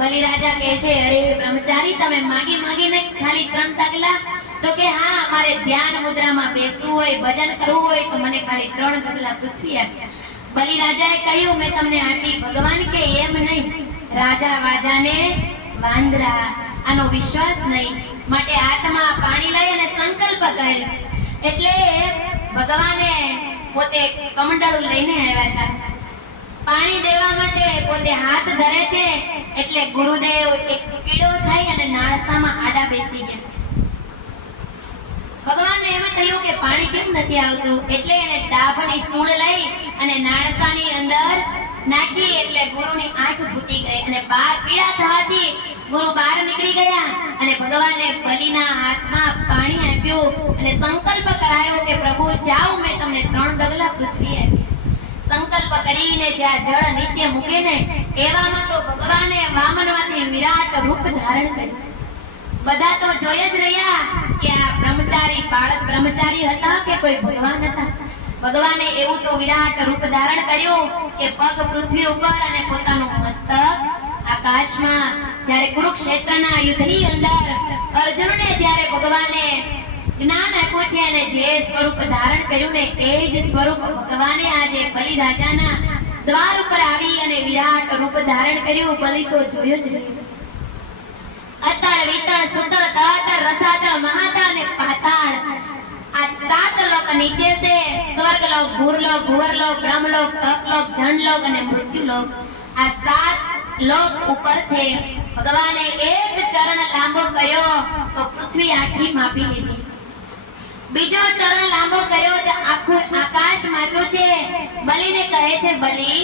બલિરાજા કહે છે, અરે બ્રહ્મચારી, તમે માગી માગીને ખાલી 3 ડગલા? તો કે હા, મારે ધ્યાન મુદ્રામાં બેસવું હોય, ભજન કરવું હોય તો મને ખાલી 3 ડગલા પૃથ્વી આપી. બલિરાજાએ કહ્યું, મેં તમને આપી. ભગવાન કે એમ નહીં, રાજા વાજાને વાંદરા, આનો વિશ્વાસ નહીં. માટે હાથમાં પાણી લઈ અને સંકલ્પ કર્યો. એટલે ભગવાને પોતે કમંડળું લઈને આવ્યા હતા. પાણી દેવા માટે પોતે હાથ ધરે છે એટલે ગુરુદેવ એક કીડો થઈ અને નાળસામાં આડા બેસી ગયા. ભગવાનને એમ થયું કે પાણી કેમ નથી આવતું, એટલે એને ડાભની સૂળ લઈ અને નાળસાની અંદર નાખી. એટલે ગુરુની આંખ ફૂટી ગઈ અને બહાર પીડા થવાથી ગુરુ બહાર નીકળી ગયા. અને ભગવાને બલિના હાથમાં પાણી આપ્યું અને સંકલ્પ કરાયો કે પ્રભુ જાઓ, મેં તમને 3 ડગલા પૃથ્વી આપી. સંકલ્પ કરીને જ્યાં જળ નીચે મૂકે ને એવામાં તો ભગવાને વામનમાંથી વિરાટ રૂપ ધારણ કર્યું. બધા તો જોઈ જ રહ્યા કે આ બ્રહ્મચારી બાળક બ્રહ્મચારી હતા કે કોઈ ભગવાન હતા. ભગવાને એવું તો વિરાટ રૂપ ધારણ કર્યું કે પગ પૃથ્વી ઉપર અને પોતાનું મસ્તક આકાશમાં. જ્યારે કુરુક્ષેત્રના યુદ્ધની અંદર અર્જુનને જ્યારે ભગવાને જ્ઞાન આપ્યું છે અને જે સ્વરૂપ ધારણ કર્યું ને એ જ સ્વરૂપ ભગવાને આજે બલિરાજાના દ્વાર ઉપર આવી અને વિરાટ રૂપ ધારણ કર્યું. બલિ તો જોયો જ રહ્યો. અતળ વિતળ સુતળ તળાતળ રસાતળ મહાતળ અને પાતાળ, આ 7 લોક નીચે છે. સ્વર્ગલોક, ભૂરલોક, ભુવરલોક, બ્રહ્મલોક, તપલોક, જનલોક અને મૃત્યુલોક. આ 7 લોક ઉપર છે. ભગવાને એક ચરણ લાંબો કર્યો તો પૃથ્વી આખી માપી લીધી. બીજો ચરણ લાંબો કર્યો તો આખું આકાશ માપ્યું છે. બલિને કહે છે, બલિ,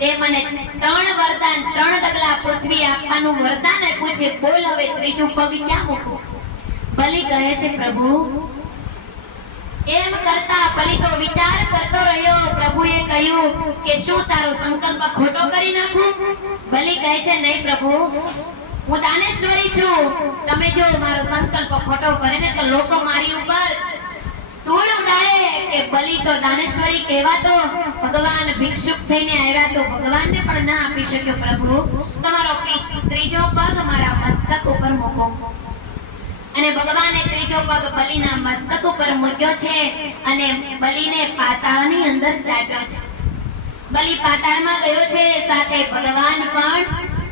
તે મને 3 વરદાન 3 ડગલા પૃથ્વી આપવાનું વરદાન આપ્યું છે. બોલ હવે ત્રીજું પગ ક્યાં મૂકું? બલિ કહે છે, પ્રભુ, એમ કરતા બલિ તો વિચાર કરતો રહ્યો. પ્રભુએ કહ્યું કે શું તારો સંકલ્પ ખોટો કરી નાખું? બલિ કહે છે, નહીં પ્રભુ, હું દાનેશ્વરી છું. તમે જો મારો સંકલ્પ ખોટો કરે ને તો લોકો મારી ઉપર ધૂળ ઉડાડે કે બલિ તો દાનેશ્વરી કહેવાતો. ભગવાન ભિક્ષુક થઈને આવ્યા તો ભગવાનને પણ ના આપી શક્યો. પ્રભુ, તમારો ત્રીજો પગ મારા મસ્તક ઉપર મૂકો. અને ભગવાને ત્રીજો પગ બલિના મસ્તક ઉપર મૂક્યો છે અને બલિને પાતાળની અંદર ચાપ્યો છે. બલિ પાતાળમાં ગયો છે, સાથે ભગવાન પણ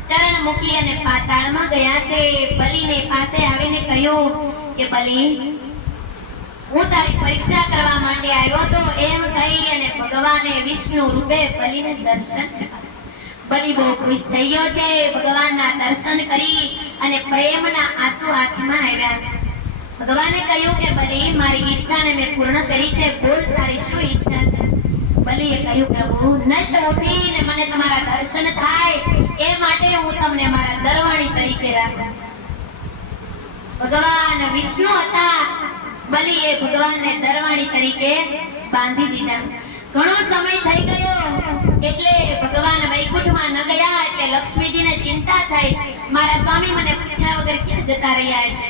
ચરણ મૂકી અને પાતાળમાં ગયા છે. બલિને પાસે આવીને કહ્યું કે બલિ, હું તારી પરીક્ષા કરવા માટે આવ્યો તો, એમ કહી અને ભગવાને વિષ્ણુ રૂપે બલિને દર્શન આપ્યા. બલિ બહુ ખુશ થઈ ગયો છે. ભગવાનના દર્શન કરી અને પ્રેમના આંસુ આંખમાં આવ્યા. ભગવાને કહ્યું કે બલિ, મારી ઈચ્છાને મેં પૂર્ણ કરી છે. બોલ, તારી શું ઈચ્છા છે? બલિએ કહ્યું, પ્રભુ, નત ઉઠીને મને તમારા દર્શન થાય એ માટે હું તમને મારા દરવાણી તરીકે રાખું. ભગવાન વિષ્ણુ હતા. બલિએ ભગવાનને દરવાણી તરીકે બાંધી દીધા. ઘણો સમય થઈ ગયો એટલે ભગવાન વૈકુંઠમાં ન ગયા. એટલે લક્ષ્મીજીને ચિંતા થઈ, મારા સ્વામી મને પૂછ્યા વગર ક્યાં જતા રહ્યા છે?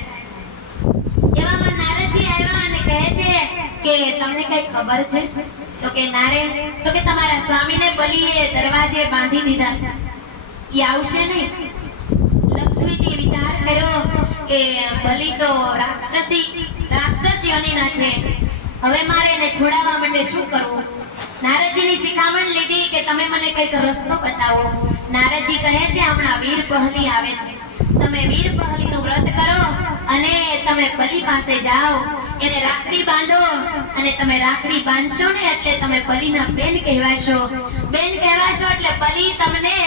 એવામાં નારદજી આવ્યા અને કહે છે કે તમને કઈ ખબર છે? તો કે નારે, તો કે તમારા સ્વામીને બલિએ દરવાજે બાંધી દીધા છે, એ આવશે નહીં. લક્ષ્મીજી વિચાર કર્યો કે બલિ તો રાક્ષસ યોનિના છે, હવે મારે એને છોડાવવા માટે શું કરવું? નારદજીની શિખામણ લીધી કે તમે મને કઈક રસ્તો બતાવો. નારદજી કહે છે, હમણાં વીર પહલી આવે છે, તમે વીર પહલીનું વ્રત કરો અને તમે બલિ પાસે જાઓ, એને રાખડી બાંધો અને તમે રાખડી બાંધશો ને એટલે તમે બલિના બેન કહેવાશો. બેન કહેવાશો એટલે બલિ તમને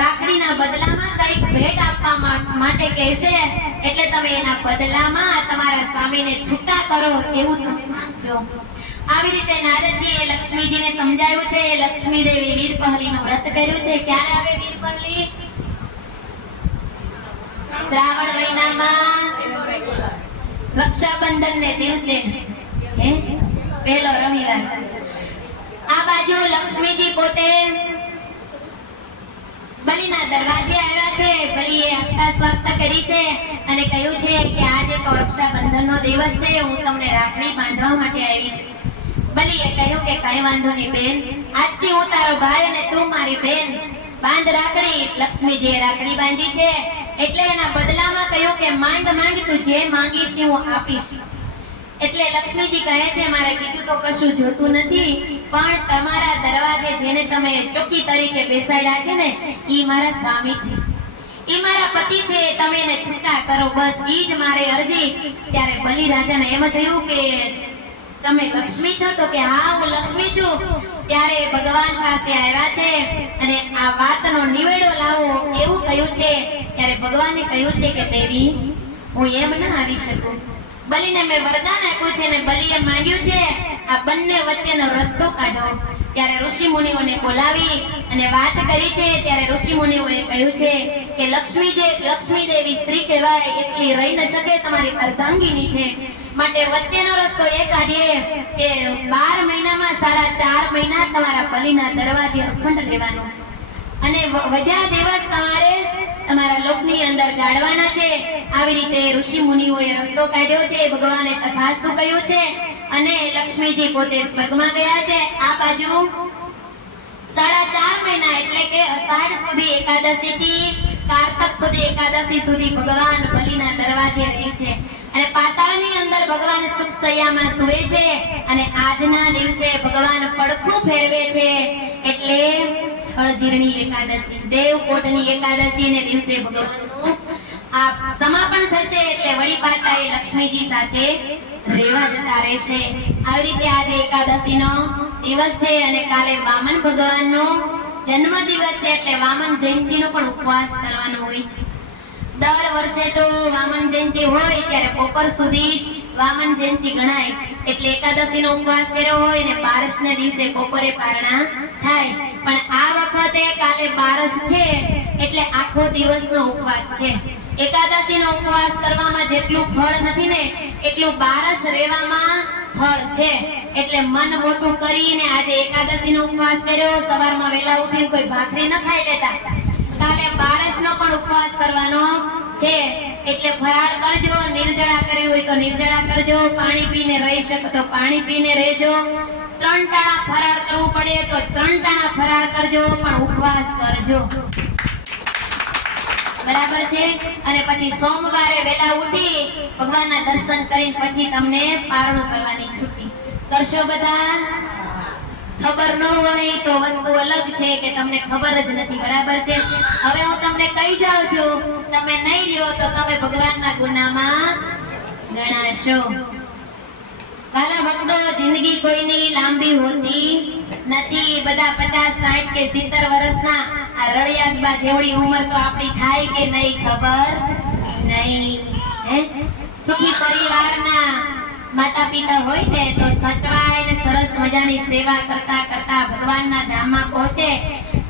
રાખડીના બદલામાં કઈક ભેટ આપવા માટે કહેશે, એટલે તમે એના બદલામાં તમારા સ્વામીને છૂટા કરો એવું તમે માંગજો. આવી રીતે નારદજીએ લક્ષ્મીજીને સમજાવ્યું છે. લક્ષ્મી દેવી વીર પહલીનું વ્રત કર્યું છે. ક્યારે આવે વીર પહલી? શ્રાવણ મહિનામાં રક્ષાબંધન ને દિવસે, પહેલો રવિવાર. આ બાજુ લક્ષ્મીજી પોતે બલિના દરવાજે આવ્યા છે. બલિએ આખા સ્વાગત કરી છે અને કહ્યું છે કે આજે તો રક્ષાબંધનનો દિવસ છે, હું તમને રાખડી બાંધવા માટે આવી છું. બલીએ કહ્યું કે કાંઈ વાંધો નહીં બેન, આજથી હું તારો ભાઈ અને તું મારી બેન. બાંધ રાખડી. લક્ષ્મીજીએ રાખડી બાંધી છે એટલે એના બદલામાં કહ્યું કે માંગ માંગ, તું જે માંગીશ હું આપીશ. એટલે લક્ષ્મીજી કહે છે મારે બીજું તો કશું જોતું નથી, પણ તમારા દરવાજે જેને તમે ચોકી તરીકે બેસાડ્યા છે ને ઈ મારા સ્વામી છે, ઈ મારા પતિ છે, તમે એને છૂટા કરો, બસ ઈ જ મારી અરજી. ત્યારે બલિ રાજાને એમ થયું કે તમે લક્ષ્મી છો? તો કે હા હું લક્ષ્મી છું. ત્યારે ભગવાન પાસે આવ્યા છે અને આ વાતનો નિવેડો લાવો એવું કહ્યું છે. ત્યારે ભગવાને કહ્યું છે કે દેવી હું એમ ન આવી શકું. બલિને મેં વરદાન આપ્યું છે અને બલિએ માંગ્યું છે આ બંને વચ્ચેનો રસ્તો કાઢો. ત્યારે ઋષિ મુનિઓને બોલાવી અને વાત કરી છે. ત્યારે ઋષિ મુનિઓએ કહ્યું છે કે લક્ષ્મી દેવી સ્ત્રી કહેવાય, એટલી રહી ન શકે, તમારી અર્ધાંગીની છે, માટે વચ્ચેનો રસ્તો એ કાઢીએ કે 12 મહિનામાં 4.5 મહિના તમારા બલિના દરવાજે અખંડ રહેવાનું અને વધ્યા દિવસ તમારે તમારા લોકની અંદર ગાળવાના છે. આવી રીતે ઋષિ મુનિઓએ રસ્તો કાઢ્યો છે. ભગવાને તથાસ્તુ કહ્યું છે અને લક્ષ્મીજી પોતે સ્વર્ગમાં ગયા છે. આ બાજુ 4.5 મહિના એટલે કે અષાઢ સુધી એકાદશી થી કારતક સુધી એકાદશી સુધી ભગવાન બલિના દરવાજે રહે છે અને પાતાળની અંદર ભગવાન સુખ શૈયામાં સૂવે છે અને આજના દિવસે ભગવાન પડખું ફેરવે છે એટલે છળજીરણી એકાદશી, દેવકોટની એકાદશી ને દિવસે ભગવાનનું આ સમાપન થશે એટલે વળી પાછા એ લક્ષ્મીજી સાથે રહેવા જતા રહેશે. આવી રીતે આજે એકાદશીનો દિવસ છે અને કાલે વામન ભગવાનનો જન્મ દિવસ છે એટલે વામન જયંતીનો પણ ઉપવાસ કરવાનો હોય છે. દર વર્ષે તો વામન જયંતી હોય ત્યારે બપોર સુધી જ વામન જયંતી ગણાય એટલે એકાદશીનો ઉપવાસ કર્યો હોય ને બારસના દિવસે બપોરે પારણા થાય. પણ આ વખતે કાલે બારસ છે એટલે આખો દિવસનો ઉપવાસ છે. એકાદશીનો ઉપવાસ કરવામાં જેટલું ફળ નથી ને એટલું બારસ રહેવામાં ફળ છે. એટલે મન મોટું કરીને આજે એકાદશીનો ઉપવાસ કર્યો. સવારમાં વહેલા ઉઠીને કોઈ ભાખરી ન ખાઈ લેતા. કાલે બારસનો પણ ઉપવાસ કરવાનો છે એટલે ફરાળ કરજો. નિર્જળા કરવી હોય તો નિર્જળા કરજો. પાણી પીને રહી શકો તો પાણી પીને રહેજો. 3 ટાણા ફરાળ કરવું પડે તો 3 ટાણા ફરાળ કરજો, પણ ઉપવાસ કરજો. બરાબર છે? અને પછી સોમવારે વહેલા ઉઠી ભગવાનના દર્શન કરીને પછી તમને પારણું કરવાની છૂટી. કરશો બધા? ખબર ન હોય તો વસ્તુ અલગ છે કે તમને ખબર જ નથી. બરાબર છે? હવે હું તમને કહી જાઉં છું, તમે નહીં લ્યો તો તમે ભગવાનના ગુનામાં ગણાશો. વાલા ભક્તો, જિંદગી કોઈની લાંબી હોતી નથી. બધા 50, 60 કે 70 વર્ષના આ રળિયાતબા જેવડી ઉંમર તો આપણી થાય કે નહીં ખબર નહીં. સુખી પરિવારના માતા પિતા હોય ને તો સચવાય ને સરસ મજાની સેવા કરતા કરતા ભગવાનના ધામમાં પહોંચે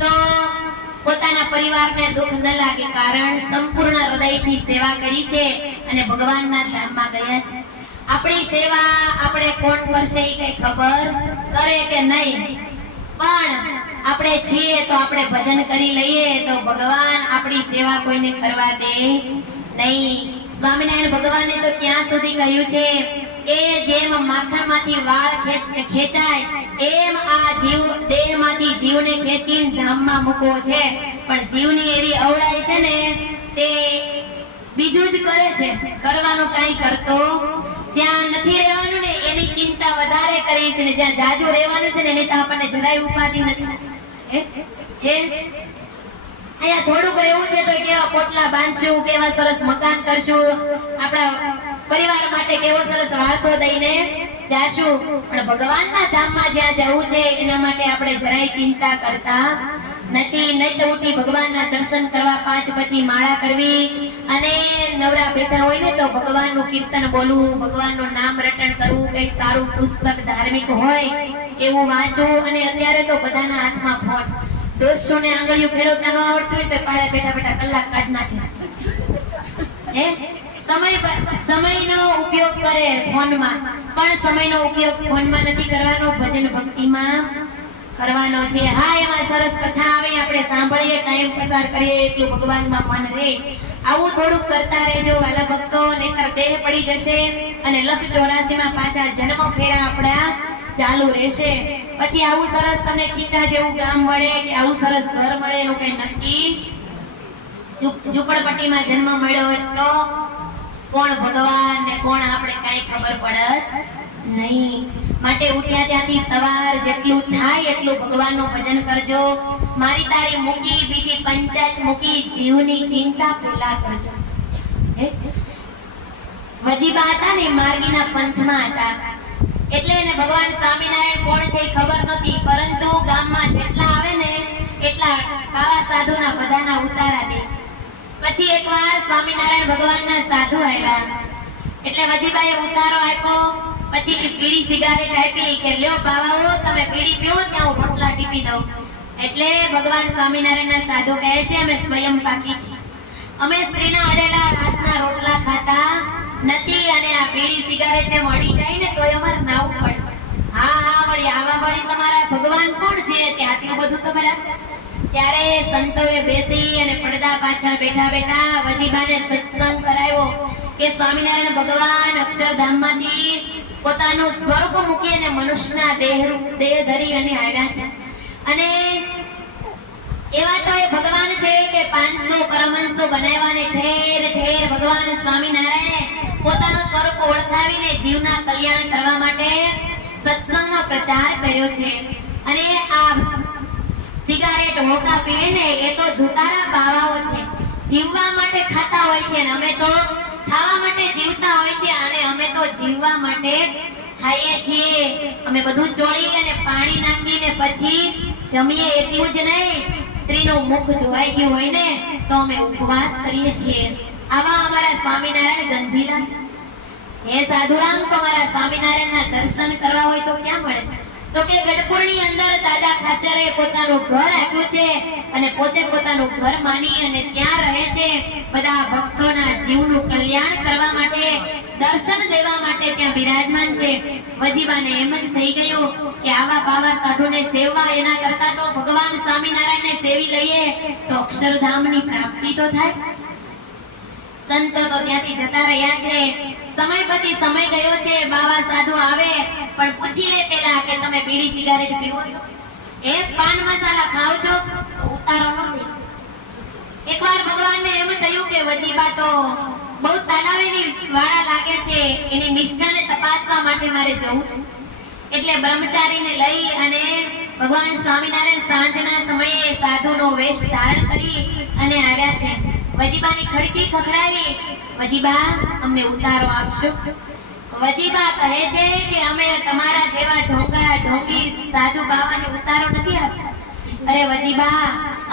તો પોતાના પરિવારને દુઃખ ન લાગે, કારણ સંપૂર્ણ હૃદયથી સેવા કરી છે અને ભગવાનના ધામમાં ગયા છે. આપણી સેવા આપણે કોણ કરશે એ કઈ ખબર કરે કે નહીં, પણ આપણે છીએ તો આપણે ભજન કરી લઈએ તો ભગવાન આપણી સેવા કોઈને કરવા દે નહીં. સ્વામિનારાયણ ભગવાને તો ત્યાં સુધી કહ્યું છે કે જેમ માખણમાંથી વાળ ખેંચાય એમ આ જીવ દેહમાંથી જીવને ખેંચીને ધામમાં મૂકવો છે. પણ જીવની એવી અવળાઈ છે ને તે બીજું જ કરે છે, કરવાનું કાંઈ કરતો. જ્યાં નથી રહેવાનું ને એની ચિંતા વધારે કરી છે ને જ્યાં જાજુ રહેવાનું છે ને એની તો આપણને જરાય ઉપાધિ નથી. છે અહીંયા થોડુંક રહેવું છે તો કેવા પોટલા બાંધશું, કેવા સરસ મકાન કરશું, આપણા પરિવાર માટે કેવો સરસ વારસો દઈને જાશું. પણ ભગવાનના ધામમાં જ્યાં જવું છે એના માટે આપણે જરાય ચિંતા કરતા નથી. નહીં તો ઉઠી ભગવાનના દર્શન કરવા 5 પછી માળા કરવી અને નવરા બેઠા હોય ને તો ભગવાનનું કીર્તન બોલવું, ભગવાનનું નામ રટણ કરવું, કંઈક સારું પુસ્તક ધાર્મિક હોય એવું વાંચવું. અને અત્યારે તો બધાના હાથમાં ફોન. દોસ્તોને આંગળીઓ ફેરવતા ન આવડતું હોય તો પાડે બેઠા બેઠા કલાક કાઢ નાખે. સમયનો ઉપયોગ કરે ફોનમાં, પણ સમયનો ઉપયોગ ફોનમાં નથી કરવાનો, ભજન ભક્તિમાં કરવાનો છે. હા, એમાં સરસ કથા આવે, આપણે સાંભળીએ, ટાઈમ પસાર કરીએ, એટલું ભગવાનમાં મન રહે. આવું થોડુંક કરતા રહેજો વાલા ભક્તો, નહીંતર દેહ પડી જશે અને લખ 84 માં પાછા જન્મ ફેરા આપણા ચાલુ રહેશે. પછી આવું સરસ તમને ખીચા જેવું ગામ મળે કે આવું સરસ ઘર મળે એનું કઈ નક્કી. ઝૂંપડપટ્ટીમાં જન્મ મળ્યો હોય તો કોણ ભગવાન ને કોણ આપણે કઈ ખબર પડે નહીં. માટે ઉઠ્યા ત્યાંથી સવાર જેટલું થાય એટલું ભગવાનનું ભજન કરજો. મારી તારી મૂકી બીજી પંચાયત મૂકી, જીવની ચિંતા પહેલા કરજો. વજીબા હતા ને માર્ગીના પંથમાં હતા, એટલે એને ભગવાન સ્વામિનારાયણ કોણ છે એ ખબર નહોતી, પરંતુ ગામમાં જેટલા આવે ને એટલા આવા સાધુના બધાના ઉતારા દે. પછી એકવાર સ્વામિનારાયણ ભગવાનના સાધુ આવ્યા, એટલે વજીબાએ ઉતારો આપ્યો. પછી બીડી સિગારેટ આપી કે લ્યો બાવાઓ તમે બીડી પીઓ ત્યાં હું રોટલા ટીપી દઉં. એટલે ભગવાન સ્વામિનારાયણના સાધુ કહે છે અમે સ્વયં પાકી છીએ, અમે સ્ત્રીના અડેલા રાતના રોટલા ખાતા નથી અને આ બીડી સિગારેટ ને મળી જાય ને તોય અમાર નાવું પડે. હા હા વળી આવા વળી તમારા ભગવાન કોણ છે તે આટલું બધું ખબર. ત્યારે સંતોએ બેસી અને પડદા પાછળ બેઠા બેઠા વજીબાને સત્સંગ કરાવ્યો કે સ્વામિનારાયણ ભગવાન અક્ષરધામમાંથી પોતાનું સ્વરૂપ મૂકી અને મનુષ્યના દેહ ધરી અને આવ્યા છે. અને એવા તો એ ભગવાન છે કે 500 પરમહંસો બનાવવાને ઠેર ઠેર ભગવાન સ્વામિનારાયણે પોતાનું સ્વરૂપ ઓળખાવીને જીવના કલ્યાણ કરવા માટે સત્સંગનો પ્રચાર કર્યો છે. અને આ સિગારેટ હોકા પીવે ને એ તો ધુતારા બાવાઓ છે, જીવવા માટે ખાતા હોય છે અને અમે તો ખાવા માટે જીવતા હોય છે. અને અમે તો જીવવા માટે ખાઈએ છીએ. અમે બધું ચોળી અને પાણી નાખીને પછી જમીએ. એટલું જ નહીં, સ્ત્રીનું મુખ જોવાઈ ગયું હોય ને તો અમે ઉપવાસ કરીએ છીએ. આવા અમારા સ્વામિનારાયણ ગંભીરા છે. હે સાધુરામ, તમારા સ્વામિનારાયણના દર્શન કરવા હોય તો ક્યાં મળે? તો કે ગઢપુરની અંદર દાદા ખાચરે પોતાનું ઘર આપ્યું છે અને પોતે પોતાનું ઘર માની અને ત્યાં રહે છે. બધા ભક્તોના જીવનું કલ્યાણ કરવા માટે, દર્શન દેવા માટે ત્યાં બિરાજમાન છે. વજીબાને એમ જ થઈ ગયું કે આવા બાવા સાધુને સેવા, એના કરતા તો ભગવાન સ્વામિનારાયણને સેવી લઈએ તો અક્ષરધામની પ્રાપ્તિ તો થાય. સંતો તો ત્યાંથી જતા રહ્યા છે. સમય પછી સમય ગયો છે, બાવા સાધુ આવે પણ પૂછી લે પેલા કે તમે બીડી સિગારેટ પીવો છો, એ પાન મસાલા ખાઓ છો? તો ઉતારો નથી. એકવાર ભગવાનને એમ થયું કે વજીબા તો બહુ તાલાવેની વાળા લાગે છે, એની નિષ્ઠાને તપાસવા માટે મારે જવું છે. એટલે બ્રહ્મચારીને લઈ અને ભગવાન સ્વામિનારાયણ સાંજના સમયે સાધુનો વેશ ધારણ કરી અને આવ્યા છે. વજીબાની ખડકી ખખડાવી, વજીબા અમને ઉતારો આપશો? વજીબા કહે છે કે અમે તમારા જેવા ઢોંગા ઢોંગી સાધુ બાવાને ઉતારો નથી આપતા. અરે વજીબા,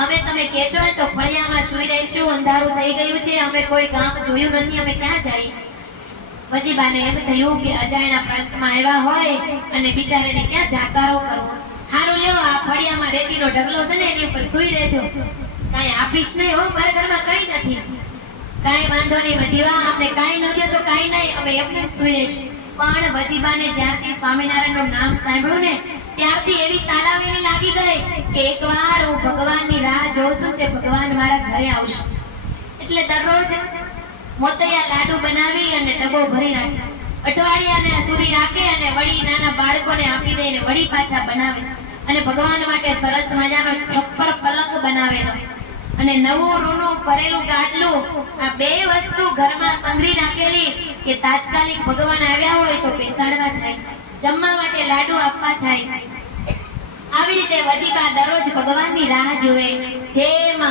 અમે તમે કહેશો ને તો ફળિયામાં સૂઈ રહીશું, અંધારું થઈ ગયું છે, અમે કોઈ ગામ જોયું નથી, અમે ક્યાં જઈએ? વજીબાને એમ થયું કે અજાણ્યા પ્રાંતમાં આવ્યા હોય અને બિચારાને ક્યાં જાકારો કરવો. હારું લ્યો, આ ફળિયામાં રેતીનો ઢગલો છે ને એની ઉપર સૂઈ રહેજો, કાંઈ આપીશ નહીં હો, મારા ઘરમાં કંઈ નથી. કાંઈ વાંધો નહીં વજીબા, અમને કાંઈ ન દે તો કાંઈ નહીં, અમે એમને સૂઈ રહીશું. પણ વજીબાને જ્યારથી સ્વામિનારાયણનું નામ સાંભળ્યું ને ત્યારથી એવી તાલાવેલી લાગી ગઈ કે એકવાર હું ભગવાનની રાહ જોઉં છું કે ભગવાન મારા ઘરે આવશે. એટલે દરરોજ મોતૈયા લાડુ બનાવી અને ડબ્બો ભરી રાખે, અઠવાડિયાને સુરી રાખે અને વળી નાના બાળકોને આપી દે અને વળી પાછા બનાવે. અને ભગવાન માટે સરસ મજાનો છપ્પર પલંગ બનાવેલો અને નવું રૂનું ભરેલું ગાડલું, આ બે વસ્તુ ઘરમાં સંઘરી રાખેલી કે તાત્કાલિક ભગવાન આવ્યા હોય તો બેસાડવા થાય, જમવા માટે લાડુ આપવા થાય. આવી રીતે વજીબા દરરોજ ભગવાનની રાહ જોવે. જેમ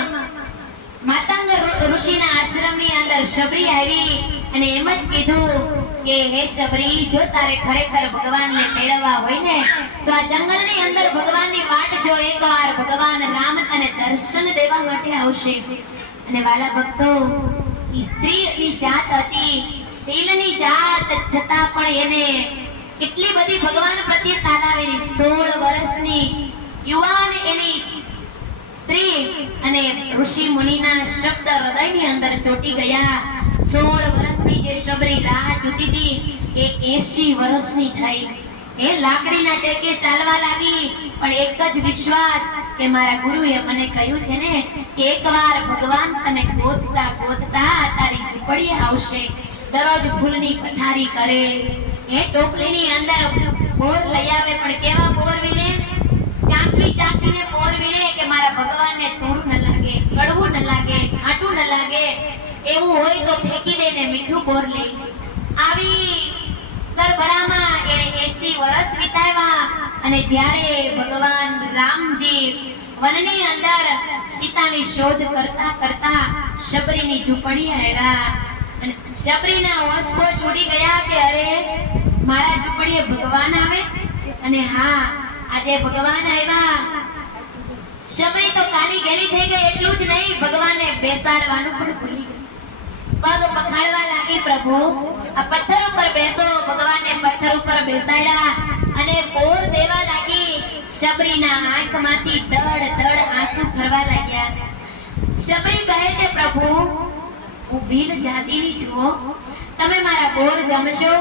માતંગ ઋષિના આશ્રમની અંદર શબરી આવી અને એમ જ કીધું કે હે શબરી, જો તારે ખરેખર ભગવાનને મેળવવા હોય ને તો આ જંગલની અંદર ભગવાનની વાટ જો, એકવાર ભગવાન રામ તને દર્શન દેવા માટે આવશે. અને વાલા ભક્તો, સ્ત્રીની જાત હતી, ભીલની જાત, છતાં પણ એને કેટલી બધી ભગવાન પ્રત્યે તાલાવેલી. 16 વર્ષની યુવાન એની સ્ત્રી અને ઋષિ મુનિના શબ્દ હૃદયની અંદર ચોટી ગયા. 16 વર્ષની જે શબરી રાહ જોતી હતી એ 80 વર્ષની થઈ. એ લાકડીના ટેકે ચાલવા લાગી, પણ એક જ વિશ્વાસ કે મારા ગુરુએ મને કહ્યું છે ને કે એકવાર ભગવાન તને ગોતતા ગોતતા તારી ઝૂંપડીએ આવશે, દરરોજ ફૂલની પથારી કરે, એ ટોપલીની અંદર બોર લઈ આવે, પણ કેવા બોર વીણે? ચાખી ચાખીને બોર વીણે કે મારા ભગવાનને તૂરું ન લાગે, કડવું ન લાગે, ખાટું ન લાગે, એવું હોય તો ફેંકી દે ને મીઠું બોર લે. આવી સરભરામાં એને 80 વર્ષ વિતાવ્યા. અને જ્યારે ભગવાન રામજી વનની અંદર સીતાની શોધ કરતા કરતા શબરીની ઝૂંપડી આવ્યા. અને શબરીના હોશ ઉડી ગયા કે અરે મારા ઝૂંપડીએ ભગવાન આવે. અને હા, આજે ભગવાન આવ્યા. શબરી તો કાલી ગેલી થઈ ગઈ. એટલું જ નહીં, ભગવાનને બેસાડવાનું પણ ભૂલી ગઈ. પગ પખાડવા લાગી, પ્રભુ આ પથ્થર ઉપર બેસો. ભગવાનને પથ્થર ઉપર બેસાડ્યા અને બોર દેવા લાગી. શબરીના આંખમાંથી દડ દડ આંસુ ખરવા લાગ્યા. શબરી કહે છે, પ્રભુ હું ભીલ જાતિની છું, તમે મારા બોર જમશો?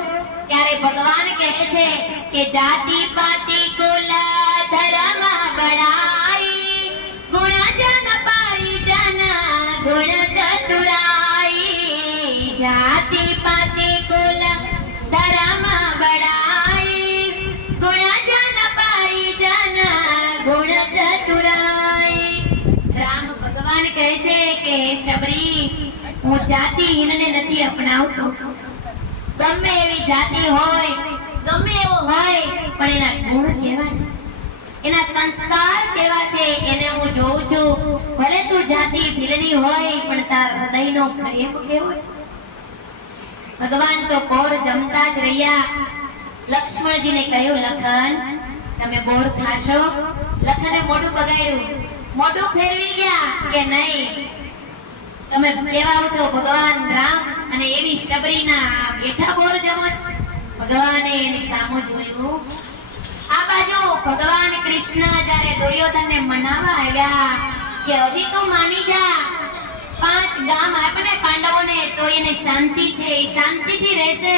ત્યારે ભગવાન કહે છે કે જાતિ પાતિ કોલા ધર્મ બડાઈ, ગુણ જન પારિજન ગુણ ચતુરાઈ. જાતિ પાતિ કોલા ધર્મ બડાઈ, ગુણ જન પારિજન ગુણ ચતુરાઈ. રામ ભગવાન કહે છે કે હે શબરી, હું જાતિહીનને નથી અપનાવતો. ગમે એવી જાતિ હોય, ગમે એવો હોય, પણ એના ગુણ કેવા છે, એના સંસ્કાર કેવા છે એને હું જોઉં છું. ભલે તું જાતિ ભીલની હોય, પણ તારા હૃદયનો પ્રેમ કેવો છે. ભગવાન તો બોર જમતા જ રહ્યા. લક્ષ્મણજીને કહ્યું, લખન તમે બોર ખાશો? લખને મોઢું બગાડ્યું, મોઢું ફેરવી ગયા કે નહીં, તમે કેવા છો ભગવાન રામ અને એવી શબરીના બેઠા બોર જમો છો? ભગવાને એની સામું જોયું. આ બાજુ ભગવાન કૃષ્ણ જ્યારે દુર્યોધનને મનાવવા આવ્યા કે હજી તો માની જા, 5 ગામ આપને પાંડવોને તો એને શાંતિ છે, એ શાંતિથી રહેશે,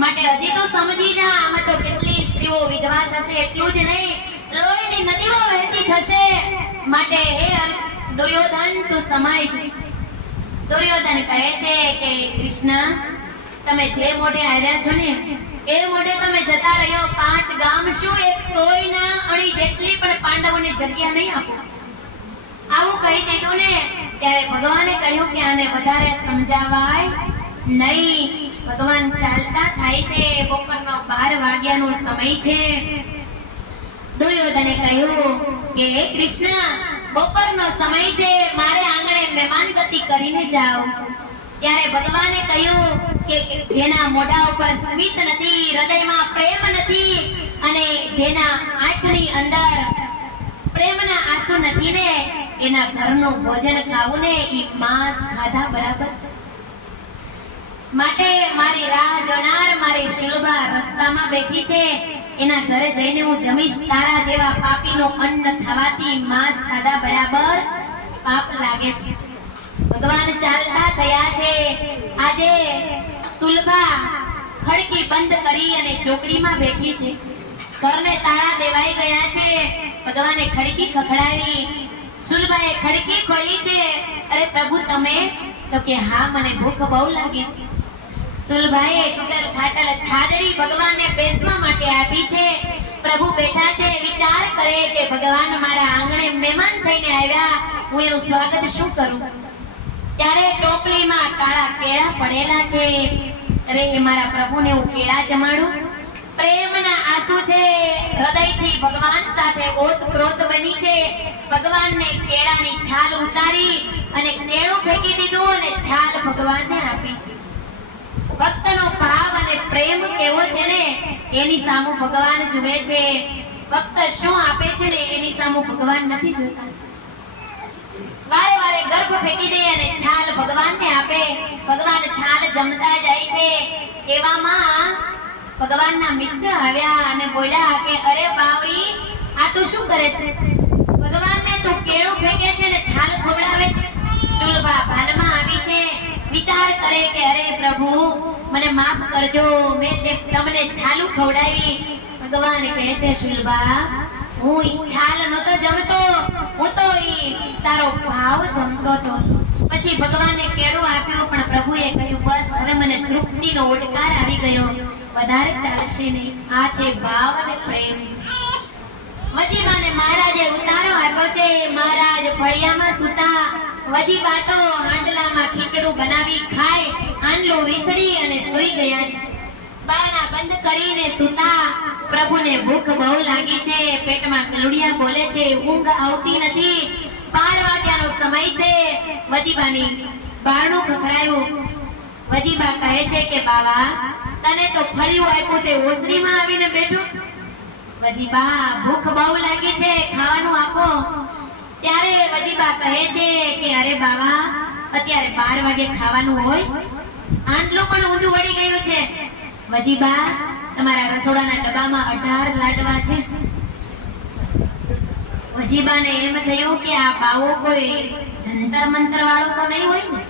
માટે હજી તો સમજી જા. આમાં તો કેટલી સ્ત્રીઓ વિધવા થશે. એટલું જ નહીં, લોહીની નદીઓ વહેતી થશે. માટે હે દુર્યોધન તું સમાય જા. દુર્યોધન કહે છે કે કૃષ્ણ, તમે જે મોઢે આવ્યા છો ને એ મોઢે તમે જતા રહ્યો. 5 ગામ શું, એક સોયના અણી જેટલી પણ પાંડવોને જગ્યા નહીં આપો. આવું કહી દીધું ને ત્યારે ભગવાને કહ્યું કે આને વધારે સમજાવાય નહીં. ભગવાન ચાલતા થાય છે. બપોરનો 12 વાગ્યાનો સમય છે. દુર્યોધને કહ્યું કે હે કૃષ્ણ, બપોરનો સમય છે, મારે આંગણે મહેમાન ગતિ કરીને જાઓ. ત્યારે ભગવાને કહ્યું કે જેના મોઢા ઉપર સ્મિત નથી, હૃદયમાં પ્રેમ નથી, અને જેના આંખની અંદર પ્રેમના આંસુ નથી ને, એના ઘરનું ભોજન ખાવું ને ઈ માંસ ખાધા બરાબર છે. માટે મારી રાહ જોનાર મારી શુલભા રસ્તામાં બેઠી છે, એના ઘરે જઈને હું જમીશ. તારા જેવા પાપીનો અન્ન ખાવાથી માંસ ખાધા બરાબર પાપ લાગે છે. ભગવાન ચાલતા થયા છે. આજે સુલભા ખડકી બંધ કરી અને ચોકડીમાં બેઠી છે. ઘરને તાળા દેવાઈ ગયા છે. ભગવાને ખડકી ખખડાવી. સુલભાએ ખડકી ખોલી છે. અરે પ્રભુ તમે? તો કે હા, મને ભૂખ બહુ લાગી છે. સુલભાએ તૂટલ ફાટલ છાદડી ભગવાનને બેસવા માટે આપી છે. પ્રભુ બેઠા છે, વિચાર કરે કે ભગવાન મારા આંગણે મહેમાન થઈને આવ્યા, હું એનું સ્વાગત શું કરું? ત્યારે ટોપલીમાં કાળા કેળા પડેલા છે. અરે મારા પ્રભુને હું કેળા જમાડું? પ્રેમના આંસુ છે. હૃદયથી ભગવાન સાથે ઓતપ્રોત બની છે. ભગવાનને કેળાની છાલ ઉતારી અને કેળું ફેંકી દીધું અને છાલ ભગવાનને આપી છે. ભક્તનો ભાવ અને પ્રેમ કેવો છે ને એની સામે ભગવાન જુએ છે. ભક્ત શું આપે છે ને એની સામે ભગવાન નથી જોતા. વારે વારે ગર્ભ ફેંકી દે અને છાલ ભગવાનને આપે. ભગવાન છાલ જમતા જાય છે. એવામાં ભગવાનના મિત્ર આવ્યા અને બોલ્યા કે અરે બાવરી, આ તું શું કરે છે? ભગવાનને તું કેળું ફેંકે છે ને છાલ ખવડાવે છે. શુલભા ભાનમાં આવી છે. વિચાર કરે કે અરે પ્રભુ મને માફ કરજો, મેં તમને છાલું ખવડાવી. ભગવાન કહે છે શુલભા, હું ઈ છાલ નતો જમતો, હું તો ઈ તારો ભાવ જમતો તો. પછી ભગવાને કેળું આપ્યું, પણ પ્રભુએ કહ્યું બસ હવે મને તૃપ્તિનો ઓડકાર આવી ગયો, વધારે ચાલશે નહીં. આ છે ભાવ અને પ્રેમ. વજીબાને મહારાજે ઉતારો આપ્યો છે. મહારાજ ફળિયામાં સૂતા. વજીબા તો હાંડલામાં ખીચડું બનાવી ખાય, આંડલું વીસળી અને સૂઈ ગયા છે. બારણા બંધ કરીને સૂતા. પ્રભુને ભૂખ બહુ લાગી છે, પેટમાં કલુડિયા બોલે છે, ઊંઘ આવતી નથી. 12 વાગ્યાનો સમય છે. વજીબાની બારણું ખખડાયું. વજીબા કહે છે કે બાવા, તને તો ફળિયું આપ્યું તે ઓસરીમાં આવીને બેઠો. વજીબા, ભૂખ બહુ લાગી છે, ખાવાનું આપો. ત્યારે વજીબા કહે છે કે અરે બાવા, અત્યારે 12 વાગે ખાવાનું હોય? આંટલું પણ ઊંધું વળી ગયું છે. વજીબા, તમારા રસોડાના ડબ્બામાં 18 લાડવા છે. વજીબાને એમ થયું કે આ બાવો કોઈ જંતર મંતર વાળો તો નહીં હોય ને.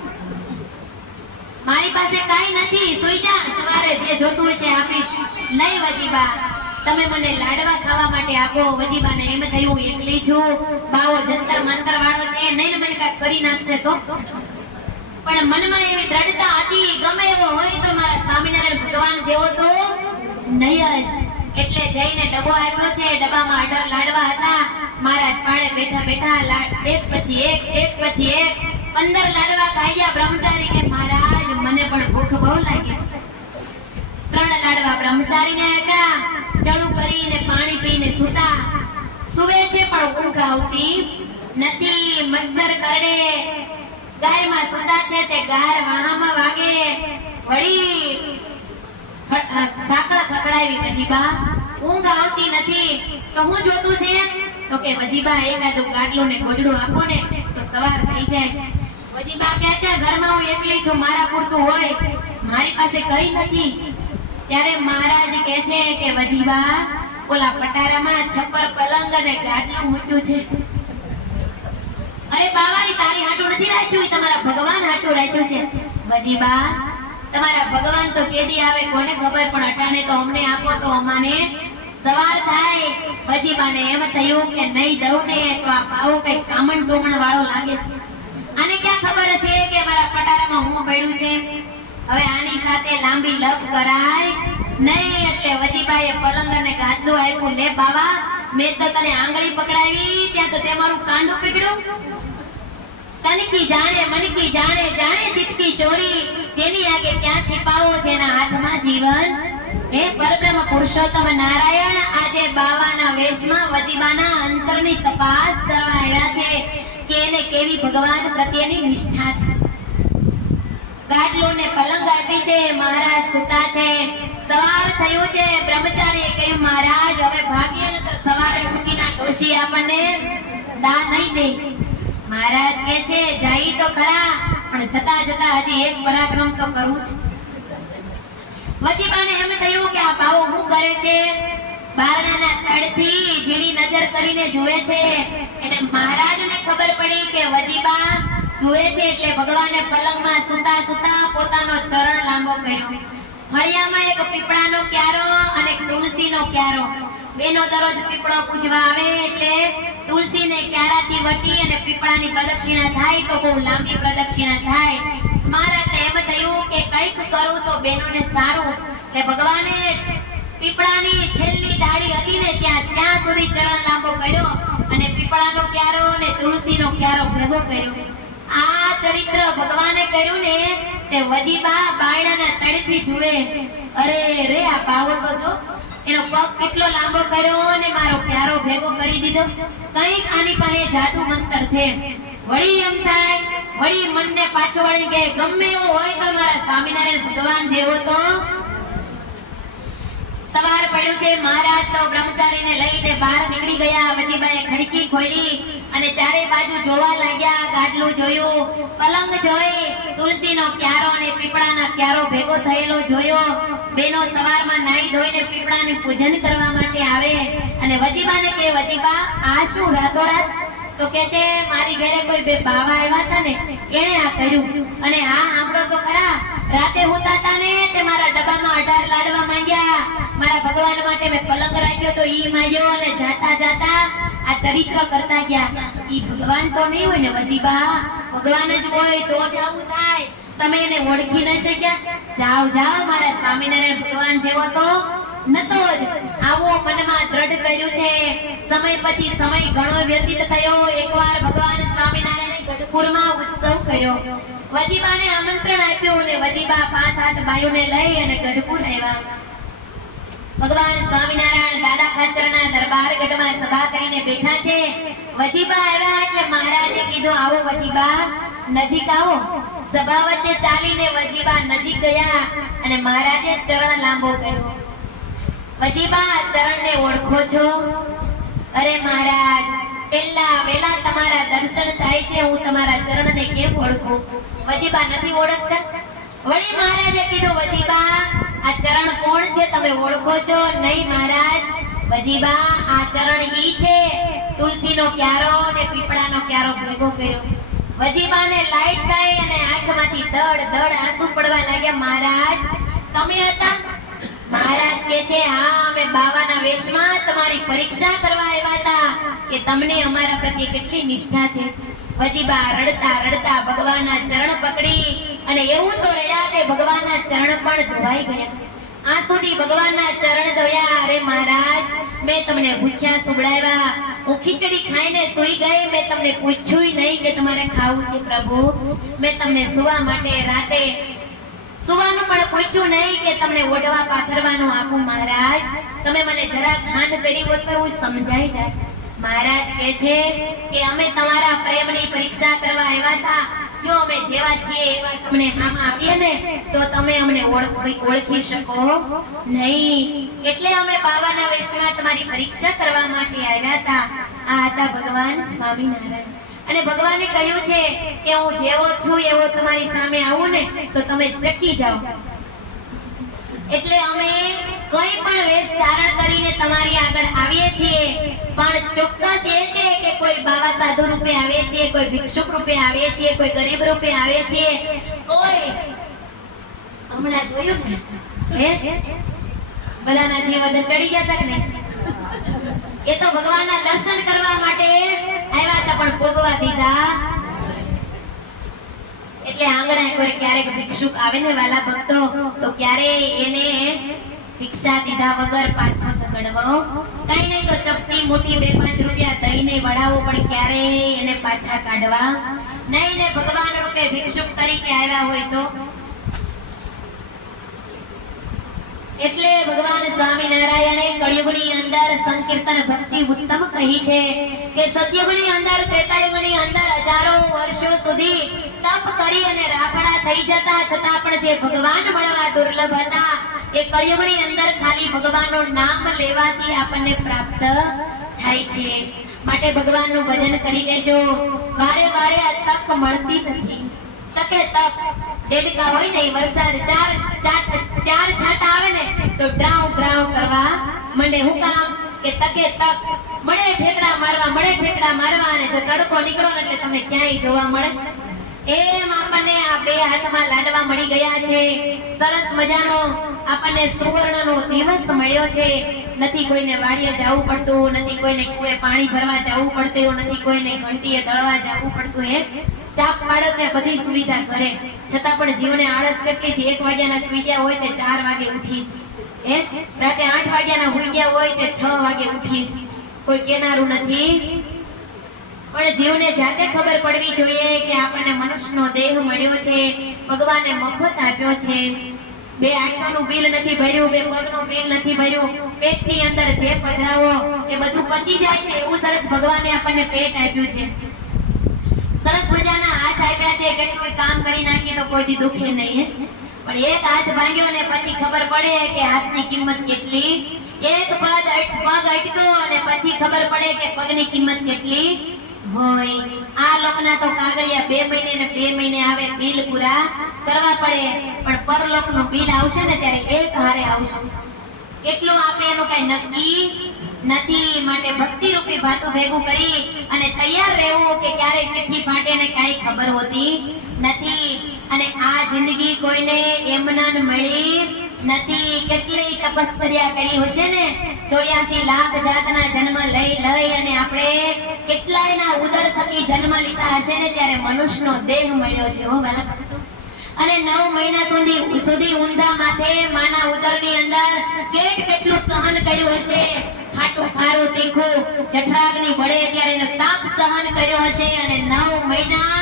મારી પાસે કાઈ નથી, સૂઈ જા, તમારે જે જોતું હશે આપીશ. નહીં વજીબા, તમે મને લાડવા ખાવા માટે આપો. વજીબાને એમ થયું એકલી છું, બાવો જંતર મંતર વાળો છે, નહીં મને કાંઈક કરી નાખશે તો. પણ મનમાં એવી દ્રઢતા હતી, ગમે એવો હોય તો મારા સ્વામિનારાયણ ભગવાન જેવો તો નહીં જ. એટલે જઈને ડબ્બો આપ્યો છે. ડબ્બામાં 18 લાડવા હતા. મહારાજ પાડે બેઠા બેઠા એક પછી એક 15 લાડવા ખાઈ ગયા. બ્રહ્મચારી કે મહારાજ, મને પણ ભૂખ બહુ લાગી છે. 3 લાડવા બ્રહ્મચારીને આપ્યા. ચણું કરીને પાણી પીને સૂતા. સુવે છે પણ ઊંઘ આવતી નથી. મચ્છર કરડે. ગાયમાં સૂતા છે તે ગાર વાહામાં વાગે. વળી સાંકળ ખખડાવી. વજીબા, ઊંઘ આવતી નથી તો હું જોતું છે? તો કે વજીબા, એકાદું ગાડલું ને ગોજડું આપો ને તો સવાર થઈ જાય. વજીબા કહે છે ઘરમાં હું એકલી છું, મારા પૂરતું હોય, મારી પાસે કઈ નથી. ત્યારે મહારાજ કહે છે કે વજીબા, ઓલા પટારામાં છપ્પર પલંગ અને ગાડલું મૂક્યું છે. અરે બાવા, ઈ તારી હાટું નથી રાખ્યું, ઈ તમારા ભગવાન હાટું રાખ્યું છે. વજીબા, તમારા ભગવાન તો કેદી આવે કોને ખબર, પણ અટાણે તો અમને આપો તો અમાને સવાર થાય. વજીબાને એમ થયું કે નહીં દઉં ને તો આ પાવો કઈ કામણ ટોમણ વાળો લાગે છે. આને ક્યાં ખબર છે કે મારા પટારામાં હું પડ્યું છે. હવે આની સાથે લાંબી લપ કરાય નહીં. એટલે વજીબાએ પલંગ અને ગાદલું આપ્યું. લે બાવા, મેં તો તને આંગળી પકડાવી, ત્યાં તો તે મારું કાંડું પકડ્યું. તનકી જાણે મનકી જાણે, જાણે ચિતકી ચોરી, જેની આગે ક્યાં छिपाવો, જેના હાથમાં જીવન. હે પરબ્રહ્મ પુરુષોત્તમ નારાયણ આજે બાવાના વેશમાં વજીબાના અંતરની તપાસ કરવા આવ્યા છે કે એને કેવી ભગવાન પ્રત્યેની નિષ્ઠા છે. ગાડલો ને પલંગ આપી છે. મહારાજ સૂતા છે. સવાર થયું છે. બ્રહ્મચારીએ કહ્યું મહારાજ, હવે ભાગીએ ને તો સવારે ઉઠીને ડોશી આપણને દા નહીં દે. મહારાજ કહે છે જાય તો ખરા, પણ જતા જતા હજી એક પરાક્રમ તો કરવું છે. વજીબાને એમ થયું કે આ બાવો શું કરે છે. બારણાના તળથી ઝીણી નજર કરીને જુએ છે. એટલે મહારાજને ખબર પડી કે વજીબા જુએ છે. એટલે ભગવાને પલંગમાં સૂતા સૂતા પોતાનો ચરણ લાંબો કર્યો. મળિયામાં એક પીપળાનો ક્યારો અને એક તુલસીનો ક્યારો. બેનો દરરોજ પીપળો પૂજવા આવે એટલે તુલસીને ક્યારાથી વટી અને પીપળાની પ્રદક્ષિણા થાય તો બહુ લાંબી પ્રદક્ષિણા થાય. મહારાજને એમ થયું કે કંઈક કરું તો બેનોને સારું. એટલે ભગવાને પીપળાની છેલ્લી ડાળી હતી ને ત્યાં સુધી ચરણ લાંબો કર્યો અને પીપળાનો ક્યારો અને તુલસીનો ક્યારો ભેગો કર્યો. આ ચરિત્ર ભગવાને કર્યું ને તે વજીબા બાયણાના તળથી જુએ. અરે રે, આ બાવો તો જો એનો પગ કેટલો લાંબો કર્યો અને મારો ક્યારો ભેગો કરી દીધો. કંઈક આની પાસે જાદુ મંતર છે. વળી એમ થાય, વળી મનને પાછો વળી કે ગમે એવો હોય તો મારા સ્વામિનારાયણ ભગવાન જેવો તો. સવાર પડ્યું છે. મહારાજ તો બ્રહ્મચારીને લઈને બહાર નીકળી ગયા. વજીબાએ ખડકી ખોલી અને ચારે બાજુ જોવા લાગ્યા. ગાડલું જોયું, પલંગ જોઈ, તુલસીનો ક્યારો અને પીપળાના ક્યારો ભેગો થયેલો જોયો. બેનો સવારમાં નાઈ ધોઈને પીપળાનું પૂજન કરવા માટે આવે અને વજીબાને કહે વજીબા, આ શું રાતોરાત? તો કે છે મારી ઘરે કોઈ બે બાવા આવ્યા હતા ને એને આ કર્યું. અને હા સાંભળો તો ખરા, રાતે હોતા હતા ને તે મારા ડબ્બામાં 18 લાડવા માંગ્યા. મારા ભગવાન માટે મેં પલંગ રાખ્યો તો ઈ માર્યો અને જાતા જાતા આ ચરિત્ર કરતા ગયા. ઈ ભગવાન તો નહીં હોય ને વજીબા, ભગવાન જ હોય તો જ આવું થાય. તમે એને ઓળખી ન શક્યા? જાઓ જાઓ, મારા સ્વામિનારાયણ ભગવાન જેવો તો નતો જ. આવો મનમાં દ્રઢ કર્યું છે. સમય પછી સમય ઘણો વ્યતીત થયો. એકવાર ભગવાન સ્વામિનારાયણે ગઢપુરમાં ઉત્સવ કર્યો. વજીબાને આમંત્રણ આપ્યું અને વજીબા 5-7 બાયુને લઈ અને ગઢપુર આવ્યા. ભગવાન સ્વામિનારાયણ દાદા ખાચરના દરબાર ગઢમાં સભા કરીને બેઠા છે. વજીબા આવ્યા એટલે મહારાજે કીધું, આવો વજીબા, નજીક આવો. સભા વચ્ચે ચાલીને વજીબા નજીક ગયા અને મહારાજે ચરણ લાંબો કર્યો. વજીબા, ચરણને ઓળખો છો? અરે મહારાજ, પહેલા વેલા તમારા દર્શન થાય છે, હું તમારા ચરણને કેમ ઓળખું? વજીબા નથી ઓળખતા? વળી મહારાજે કીધું, વજીબા, આ ચરણ કોણ છે, તમે ઓળખો છો? નહીં મહારાજ. વજીબા, આ ચરણ ઈ છે, તુલસીનો ક્યારો અને પીપળાનો ક્યારો ભેગો કર્યો. વજીબાને લાઈટ થઈ અને આંખમાંથી દડ દડ આંસુ પડવા લાગ્યા. મહારાજ, તમે હતા? મહારાજ કહે છે, હા, અમે બાવાના વેશમાં તમારી પરીક્ષા કરવા આવ્યા હતા કે તમને અમારા પ્રત્યે કેટલી નિષ્ઠા છે. વજીબા રડતા રડતા ભગવાનના ચરણ પકડી અને એવું તો રડ્યા કે ભગવાનના ચરણ પણ ધોવાઈ ગયા. આંસુથી ભગવાનના ચરણ ધોયા. અરે મહારાજ, મેં તમને ભૂખ્યા સુવડાવ્યા, હું ખીચડી ખાઈને સૂઈ ગઈ, મેં તમને પૂછ્યું નહીં કે તમારે ખાવું છે પ્રભુ. મેં તમને સુવા માટે રાતે સુવાનું પણ પૂછ્યું નહીં કે તમને ઓઢવા પાથરવાનું આપું. મહારાજ, તમે મને જરા ખાંડ કરી હોત તો હું સમજાઈ જાય. મહારાજ કહે છે કે અમે તમારા પ્રેમની પરીક્ષા કરવા આવ્યા હતા. જો અમે જેવા છીએ એવા તમને આમ આપીએ ને તો તમે અમને ઓળખી શકો નહીં. એટલે અમે બાવાના વેશમાં તમારી પરીક્ષા કરવા માટે આવ્યા હતા. આ હતા ભગવાન સ્વામિનારાયણ. અને ભગવાને કહ્યું છે કે હું જેવો છું એવો તમારી સામે આવું ને તો તમે ચકી જાઓ. એટલે અમે કોઈ પણ વેશ ધારણ કરીને તમારી આગળ આવીએ છીએ, પણ ચોક્કસ એ છે કે કોઈ બાવા સાધુ રૂપે આવીએ છીએ, કોઈ ભિક્ષુક રૂપે આવીએ છીએ, કોઈ ગરીબ રૂપે આવીએ છીએ, કોઈ હમણાં જોયું ને હે બધાના જીવ અંદર ચડી ગયા હતા ને, એ તો ભગવાનના દર્શન કરવા માટે આવ્યા હતા પણ ભોગવા દીધા. એટલે આંગણે કોઈ ક્યારેક ભિક્ષુક આવે ને વાલા ભક્તો, તો ક્યારે એને ભિક્ષા દીધા વગર પાછા પકડવો કઈ નહીં, તો ચપટી મોટી 2-5 રૂપિયા દઈને વડાવો, પણ ક્યારે એને પાછા કાઢવા નહીં. ને ભગવાન રૂપે ભિક્ષુક તરીકે આવ્યા હોય તો. એટલે ભગવાન સ્વામિનારાયણે કળિયુગની અંદર સંકીર્તન ભક્તિ ઉત્તમ કહી છે કે સતયુગની અંદર, ત્રેતાયુગની અંદર હજારો વર્ષો સુધી તપ કરી અને રાફડા થઈ જતા છતાં પણ જે ભગવાન મળવા દુર્લભ હતા, એ કળિયુગની અંદર ખાલી ભગવાનનું નામ લેવાથી આપણને પ્રાપ્ત થાય છે. માટે ભગવાનનું ભજન કરી લેજો. વારે વારે આ તક મળતી નથી. તકે તક દેડકા હોય ને, વરસાદ ચાર છાંટા આવે ને તો ડ્રાઉ ડ્રાઉ કરવા મંડે. હું કામ કે તકે તક મળે ઠેકડા મારવા, અને જો તડકો નીકળો ને એટલે તમને ક્યાંય જોવા મળે. એમ આપણને આ 2 હાથમાં લાડવા મળી ગયા છે. સરસ મજાનો આપણને સુવર્ણનો દિવસ મળ્યો છે. નથી કોઈને વાડીએ જવું પડતું, નથી કોઈને કુએ પાણી ભરવા જવું પડતું, નથી કોઈને ઘંટીએ દળવા જવું પડતું. ચાપ પાડકને બધી સુવિધા કરે છતાં પણ જીવને આળસ કેટલી છે. 1 વાગ્યાના સુઈ ગયા હોય તે 4 વાગે ઉઠીશ, રાતે 8 વાગ્યાના સુઈ ગયા હોય તે 6 વાગે ઉઠીશ. કોઈ કેનારું નથી. પણ જીવને જાતે ખબર પડવી જોઈએ કે આપણને મનુષ્યનો દેહ મળ્યો છે, ભગવાને મફત આપ્યો છે. 2 આંખોનું બિલ નથી ભર્યું, 2 પગનું બિલ નથી ભર્યું. પેટની અંદર જે પધરાવો એ બધું પચી જાય છે. એવું સરસ ભગવાને આપણને પેટ આપ્યું છે. સરસ મજાના હાથ આપ્યા છે. કેટલું કામ કરી નાખીએ તો કોઈથી દુખે નહીં. પણ એક હાથ ભાંગ્યો ને પછી ખબર પડે કે હાથની કિંમત કેટલી. એક પગ અટક્યો અને પછી ખબર પડે કે પગની કિંમત કેટલી હોય. આ લોકના તો કાગળિયા 2 મહિને ને 2 મહિને આવે, બિલ પૂરા કરવા પડે. પણ પરલોકનું બિલ આવશે ને ત્યારે એક હારે આવશે. કેટલું આપે એનું કઈ નક્કી નથી. માટે ભક્તિ રૂપી ભાતું ભેગું કરી અને તૈયાર રહેવું કે ક્યારે ચિઠ્ઠી ફાટે ને કાઈ ખબર હોતી નથી. અને આ જિંદગી કોઈને એમનાન મળી નથી કેટલી તપશ્ચર્યા કરી હશે ને 84 લાખ જાતના જન્મ લઈ અને આપણે કેટલાયના ઉદર થકી જન્મ લીધા હશે ને ત્યારે મનુષ્યનો દેહ મળ્યો છે હો વાલા ભક્તો અને 9 મહિના સુધી ઊંધા માથે માના ઉદરની અંદર કેટલું સહન કર્યું હશે ખાટું ખારું તીખું જઠરાગ્નિ બળે ત્યારે એનો તાપ સહન કર્યો હશે અને 9 મહિના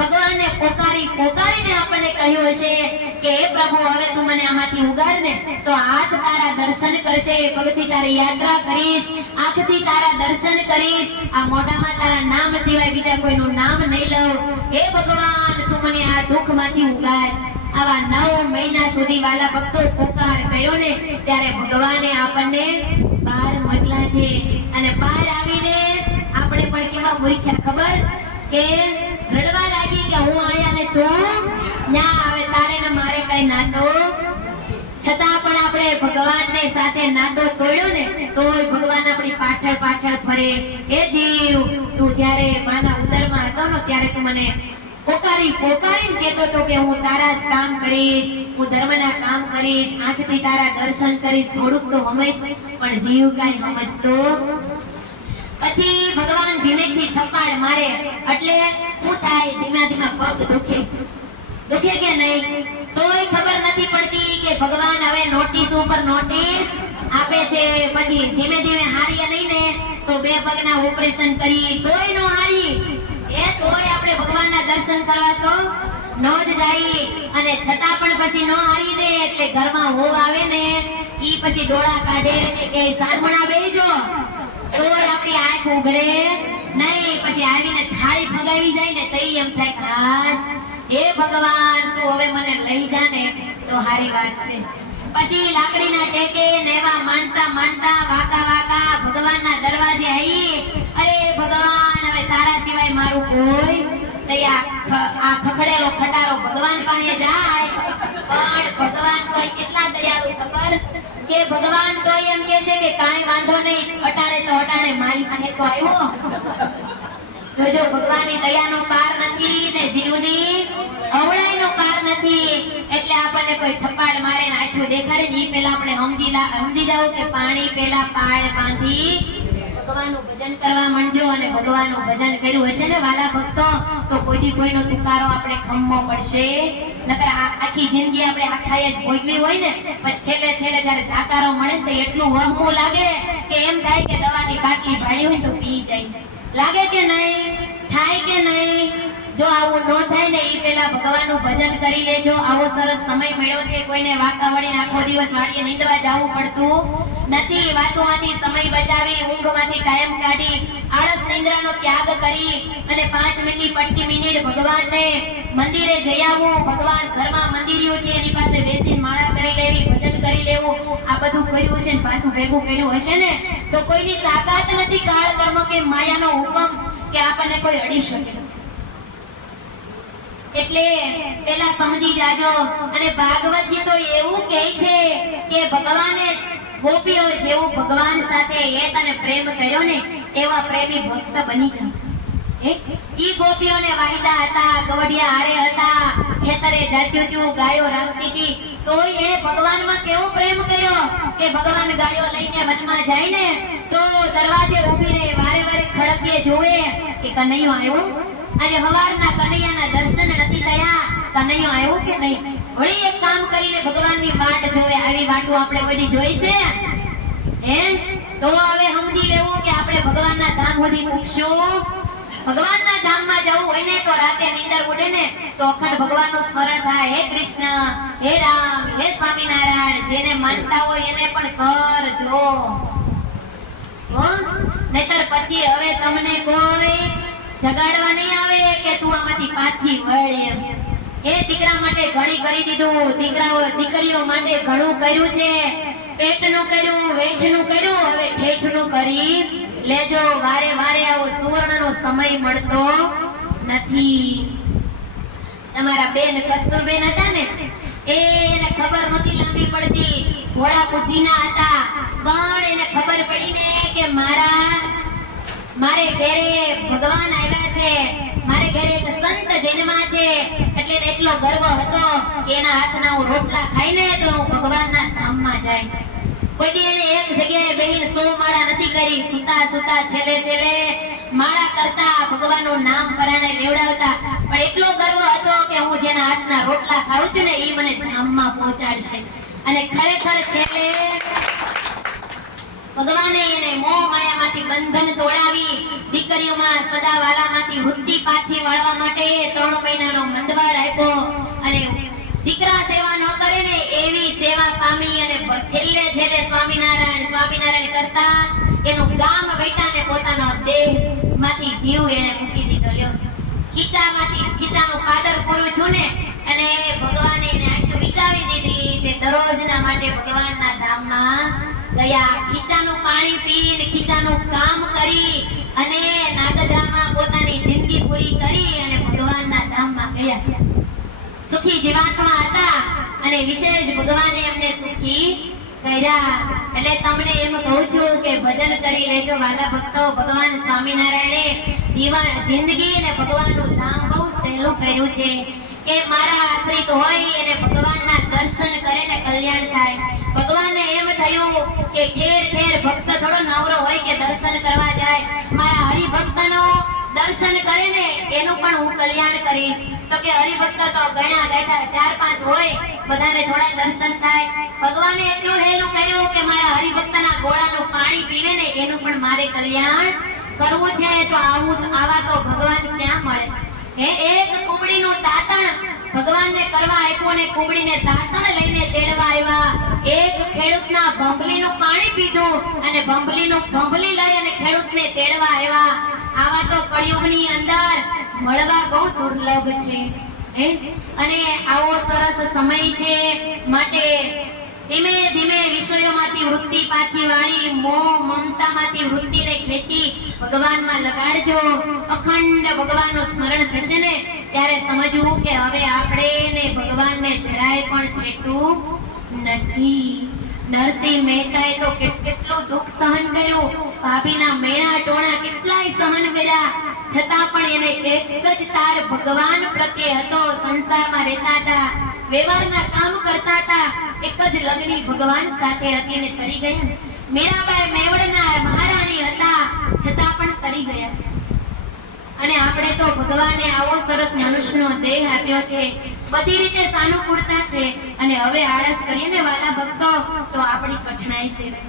ભગવાનને પોકારીને આપણને કહ્યું હશે કે હે પ્રભુ હવે તું મને આમાંથી ઉગાર ને તો હાથ તારા દર્શન કરશે પગથી તારી યાત્રા કરીશ આંખથી તારા દર્શન કરીશ આ મોઢામાં તારા નામ સિવાય બીજા કોઈનું નામ નહીં લઉં હે ભગવાન તું મને આ દુઃખમાંથી ઉગાર આવા 9 મહિના સુધી વાલા ભક્તો પોકાર કર્યો ને ત્યારે ભગવાને આપણને બહાર મોકલા છે અને બહાર આવીને આપણે પણ કેવા મૂર્ખ્યા ખબર કે રડવા લાગી કે હું આયા ને તું ના આવે તારે ને મારે કઈ નાતો છતાં પણ આપણે ભગવાનને સાથે નાતો તોડ્યો ને તોય ભગવાન આપણી પાછળ ફરે એ જીવ તું જ્યારે માના ઉદરમાં હતો ને ત્યારે તું મને પોકારીને કહેતો તો કે હું તારા જ કામ કરીશ હું ધર્મના કામ કરીશ આંખથી તારા દર્શન કરીશ થોડુંક તો સમજ પણ જીવ કાઈ સમજતો પછી ભગવાન ધીમેથી થપ્પડ મારે એટલે શું થાય ધીમા પગ દુખે કે નહીં તોય ખબર નથી પડતી કે ભગવાન હવે નોટિસ ઉપર નોટિસ આપે છે પછી ધીમે હારીએ નહીં ને તો 2 પગના ઓપરેશન કરી તોય નો હારી એ તોય આપણે ભગવાનના દર્શન કરવા તો નો જ જાય અને છતાં પણ પછી નો હારી દે એટલે ઘરમાં હોવ આવે ને ઈ પછી ડોળા કાઢે ને કે સારમણા બેહીજો તોય આપણી આંખ ઉઘડે નહીં પછી આવીને થાળી ફગાવી જાય ને તઈ એમ થાય ખાસ હે ભગવાન તું હવે મને લઈ જા ને તો હારી વાત છે પછી લાકડીના ટેકે નેવા માંડતા વાકા ભગવાનના દરવાજે આવી અરે ભગવાન હવે તારા સિવાય મારું કોઈ તઈ આ ખખડેલો ખટારો ભગવાન પાસે જાય પણ ભગવાન કોઈ કેટલા દયાળુ ખબર કે ભગવાન તો એમ કહે છે કે કાઈ વાંધો નહીં અટાણે મારી પાસે તો આવ્યો જોજો ભગવાનની દયાનો પાર નથી ને જીવની અવળાઈનો પાર નથી એટલે આપણને કોઈ થપ્પડ મારે ને આછું દેખાડે ને ઈ પહેલા આપણે સમજી જાવ કે પાણી પહેલા પાળ બાંધી ભગવાનનું ભજન કરવા માંડજો અને ભગવાનનું ભજન કર્યું હશે ને વાલા ભક્તો તો કોઈનો તુકારો આપણે ખમવો પડશે નકર આખી જિંદગી આપણે આખાય જ ભોગવી હોય ને પછી છેલ્લે જ્યારે જાકારો મળે ને તો એટલું વહમું લાગે કે એમ થાય કે દવાની બાટલી ભાડી હોય તો પી જાય લાગે કે નહીં થાય કે નહીં જો આવું ન થાય ને ઈ પહેલા ભગવાનનું ભજન કરી લેજો આવો સરસ સમય મળ્યો છે કોઈને વાકા વળીને આખો દિવસ વાડીએ નીંદવા જવું પડતું નથી વાતોમાંથી સમય બચાવી ઊંઘમાંથી ટાઈમ કાઢી આળસ નિંદ્રાનો ત્યાગ કરી અને 5 મિનિટ 25 મિનિટ ભગવાનને મંદિરે જઈ આવવું ભગવાન ઘરમાં મંદિરિયો છે એની પાસે બેસીને માળા કરી લેવી ભજન કરી લેવું આ બધું કર્યું છે ને પાછું ભેગું કર્યું હશે ને તો કોઈની તાકાત નથી કાળ કર્મ કે માયાનો હુકમ કે આપણને કોઈ અડી શકે એટલે પેલા સમજી જાજો અને ભાગવતજી તો એવું કહે છે કે ભગવાને ગોપીઓ જેવું ભગવાન સાથે એક અને પ્રેમ કર્યો ને એવા પ્રેમી ભક્ત બની જાવ ઈ ગોપીઓને વાહિદા હતા ગવડિયા હારે હતા ખેતરે જાત્યું ગાયો રાખતી હતી તોય એને ભગવાનમાં કેવો પ્રેમ કર્યો કે ભગવાન ગાયો લઈને વનમાં જાય ને તો દરવાજે ઊભી રહે વારે ખડકીએ જોવે કે કનૈયો આવ્યો આજે હવારના કનૈયાના દર્શન નથી થયા કનૈયો આવ્યો કે નહીં વળી એક કામ કરીને ભગવાનની વાટ જોવે આવી વાટો આપણે કોઈની જોઈ છે હે તો હવે સમજી લેવું કે આપણે ભગવાનના ધામ સુધી પૂછશું ભગવાનના ધામમાં જવું હોય ને તો રાતે નીંદર ઉડે ને તો અખંડ ભગવાનનું સ્મરણ થાય હે કૃષ્ણ હે રામ હે સ્વામિનારાયણ જેને માનતા હોય એને પણ કરજો નહીતર પછી હવે તમને કોઈ જગાડવા નહીં આવે કે તું આમાંથી પાછી વળ એમ એ દીકરા માટે ઘણી કરી દીધું દીકરીઓ માટે ઘણું કર્યું છે પેટનું કર્યું વેઠનું કર્યું હવે ઠેઠનું કરી લેજો વારે આવો સુવર્ણનો સમય મળતો નથી તમારા બેન કસ્તુરબેન હતા ને એને ખબર નહોતી લાંબી પડતી ઘોડા બુદ્ધિના હતા પણ એને ખબર પડી ને કે મારે ઘરે ભગવાન આવ્યા છે મારે ઘરે એક સંત જન્મા છે એટલે એટલો ગર્વ હતો કે એના હાથના હું રોટલા ખાઈને તો હું ભગવાનના ધામમાં જાય. કોઈ દી એને એક જગ્યાએ બેહીને 100 માળા નથી કરી. સુતા સુતા છેલ્લે માળા કરતા, ભગવાનનું નામ પરાણે લેવડાવતા. પણ એટલો ગર્વ હતો કે હું જેના હાથના રોટલા ખાઉં છું ને એ મને ધામમાં પહોંચાડશે. અને ખરેખર છેલ્લે ભગવાને એને મોહ માયામાંથી બંધન તોડાવી દીકરીઓમાં સદાવાલામાંથી વૃત્તિ પાછી વાળવા માટે 3 મહિનાનો મંદવાડ આપ્યો. અને દીકરા સેવા ન કરે ને એવી સેવા પામી. અને છેલ્લે સ્વામિનારાયણ કરતા એનું ગામ વૈતાને પોતાનો દેહ માંથી જીવ એને મૂકી દીધો. લ્યો, ખીચાનું પાદર પૂરું છું ને, અને ભગવાને એને આંખ વિચાવી દીધી તે દરરોજના માટે ભગવાનના ધામમાં ગયા. ખીચાનું પાણી પીને ખીચાનું કામ કરી અને નાગદરામાં પોતાની જિંદગી પૂરી કરી અને ભગવાનના ધામમાં ગયા. સુખી જીવાત્મા હતા અને વિશેષ ભગવાને એમને સુખી કર્યા. એટલે તમને એમ કહું છું કે ભજન કરી લેજો વાલા ભક્તો. ભગવાન સ્વામિનારાયણે જિંદગી અને ભગવાનનું ધામ બહુ સહેલું કર્યું છે કે મારા આશ્રિત હોય અને ભગવાનના દર્શન કરે ને કલ્યાણ થાય. ભગવાનને એમ થયું કે ઠેર ભક્ત થોડો નવરો હોય કે દર્શન કરવા જાય. મારા હરિભક્તનો દર્શન કરે ને એનું પણ હું કલ્યાણ કરીશ. તો કે હરિભક્ત તો ગણ્યા બેઠા 4-5 હોય, બધાને થોડા દર્શન થાય. ભગવાને એટલું હેલું કર્યું કે મારા હરિભક્તના ગોળાનું પાણી પીવે ને એનું પણ મારે કલ્યાણ કરવું છે. તો આવા તો ભગવાન ક્યાં મળે? એક કુબડીનું દાંતણ ભગવાનને કરવા આપ્યું ને કુબડીને દાંતણ લઈને તેડવા આવ્યા. એક ખેડૂતના ભંભલીનું પાણી પીધું અને ભંભલી લઈ અને ખેડૂતને તેડવા આવ્યા. આવા તો કળિયુગની અંદર મળવા બહુ દુર્લભ છે. અને આવો સરસ સમય છે માટે ધીમે વિષયોમાંથી વૃત્તિ પાછી વાળી, મોહ મમતામાંથી વૃત્તિને ખેંચી ભગવાનમાં લગાડજો. અખંડ ભગવાનનું સ્મરણ થશે ને ત્યારે સમજવું કે હવે આપણે ને ભગવાનને જરાય પણ છેટું નથી. નરસિંહ મહેતાએ તો કેટલું દુઃખ સહન કર્યું. ભાભીના મેણા ટોણા કેટલાય સહન કર્યા, છતાં પણ એને એક જ તાર ભગવાન પ્રત્યે હતો. સંસારમાં રહેતા હતા, વ્યવહારના કામ કરતા હતા, એક જ લગ્ની ભગવાન સાથે હતી ને તરી ગયા. મીરાબાઈ મેવડના મહારાણી હતા, છતાં પણ તરી ગયા. અને આપણે તો ભગવાને આવો સરસ મનુષ્યનો દેહ આપ્યો છે, બધી રીતે સાનુકૂળતા છે. અને હવે આળસ કરીએ ને વાલા ભક્તો તો આપણી કઠણાઈ કહેવાય.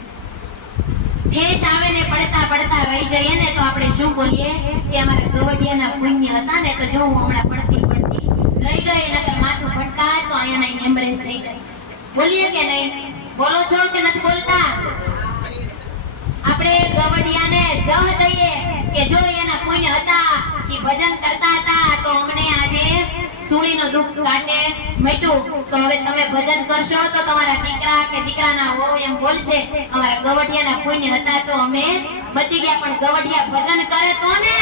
ઠેસ આવે ને પડતા રહી જઈએ ને તો આપણે શું બોલીએ કે અમારા ગવડિયાના પુણ્ય હતા ને તો જો હું હમણાં પડતી રહી ગઈ, નકર માથું ભટકાય તો અહીંયા એમરેસ થઈ જાય. બોલીએ કે નહીં? બોલો છો કે નથી બોલતા? આપણે ગવડિયાને જહ દઈએ કે જો એના પુણ્ય હતા કે ભજન કરતા હતા તો અમને આજે સુણીનો દુઃખ કાટે મટ્યું. તો હવે તમે ભજન કરશો તો તમારા દીકરા કે દીકરાના વહુ એમ બોલશે અમારા ગવડિયાના પુણ્ય હતા તો અમે બચી ગયા. પણ ગવડિયા ભજન કરે તો ને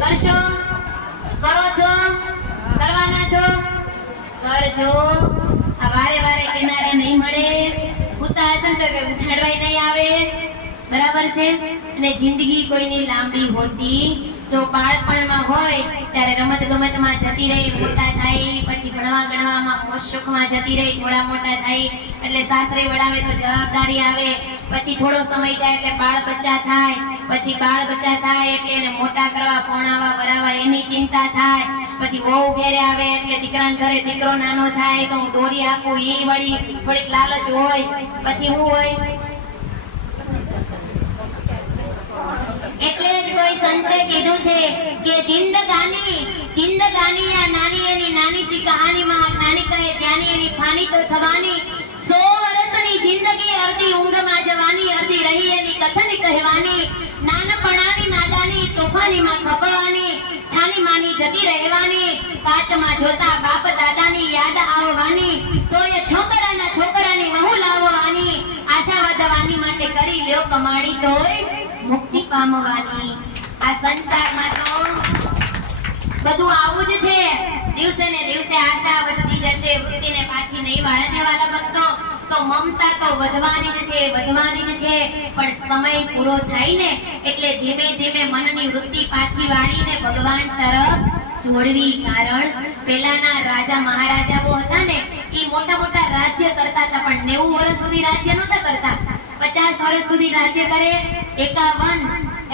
કરશો? કરો છો? કરવાના છો? કરજો. આ વારે કિનારે નહીં મળે, ઉતા હશે તો ઉઠાડવાય નહીં આવે, બરાબર છે. અને જિંદગી કોઈની લાંબી હોતી, જો બાળપણમાં હોય ત્યારે રમત ગમતમાં જતી રહી, મોટા થાય પછી ભણવા ગણવામાં મોશોખમાં જતી રહી, થોડા મોટા થાય એટલે સાસરે વડાવે તો જવાબદારી આવે, પછી થોડો સમય જાય એટલે બાળ બચ્ચા થાય, પછી બાળ બચ્ચા થાય એટલે એને મોટા કરવા ભણાવવા બરાબર એની ચિંતા થાય, પછી વહુ ઘેરે આવે એટલે દીકરાના ઘરે દીકરો નાનો થાય તો હું દોરી હાકું, એ વળી થોડીક લાલચ હોય. પછી હું હોય એટલે જ કોઈ સંતે કીધું છે કે જિંદગાની આ નાની એની નાની સી કહાનીમાં નાની કહે ત્યાંની એની ખાની તો થવાની. 100 વર્ષની જિંદગી અડધી ઊંઘમાં જવાની, અડધી રહી એની કથન કહેવાની. નાનપણાની નાદાની તોફાનીમાં ખપવાની, છાની માની જતી રહેવાની, કાચમાં જોતા બાપ દાદાની યાદ આવવાની, તો એ છોકરાની વહુ લાવવાની, આશા વધવાની માટે કરી લ્યો કમાણી તોય મુક્તિ પામવાની. આ સંસારમાં તો બધું આવું જ છે. દિવસે ને દિવસે આશા વધતી જશે, વૃત્તિને પાછી નહીં વાળે વાલા ભક્તો. તો મમતા તો વધવાની જ છે. પણ સમય પૂરો થાય ને એટલે ધીમે મનની વૃત્તિ પાછી વાળીને ભગવાન તરફ જોડવી. કારણ પહેલાના રાજા મહારાજાઓ હતા ને એ મોટા 90 વર્ષ સુધી રાજ્ય નહોતા કરતા, 50 વર્ષ સુધી રાજ્ય કરે. 51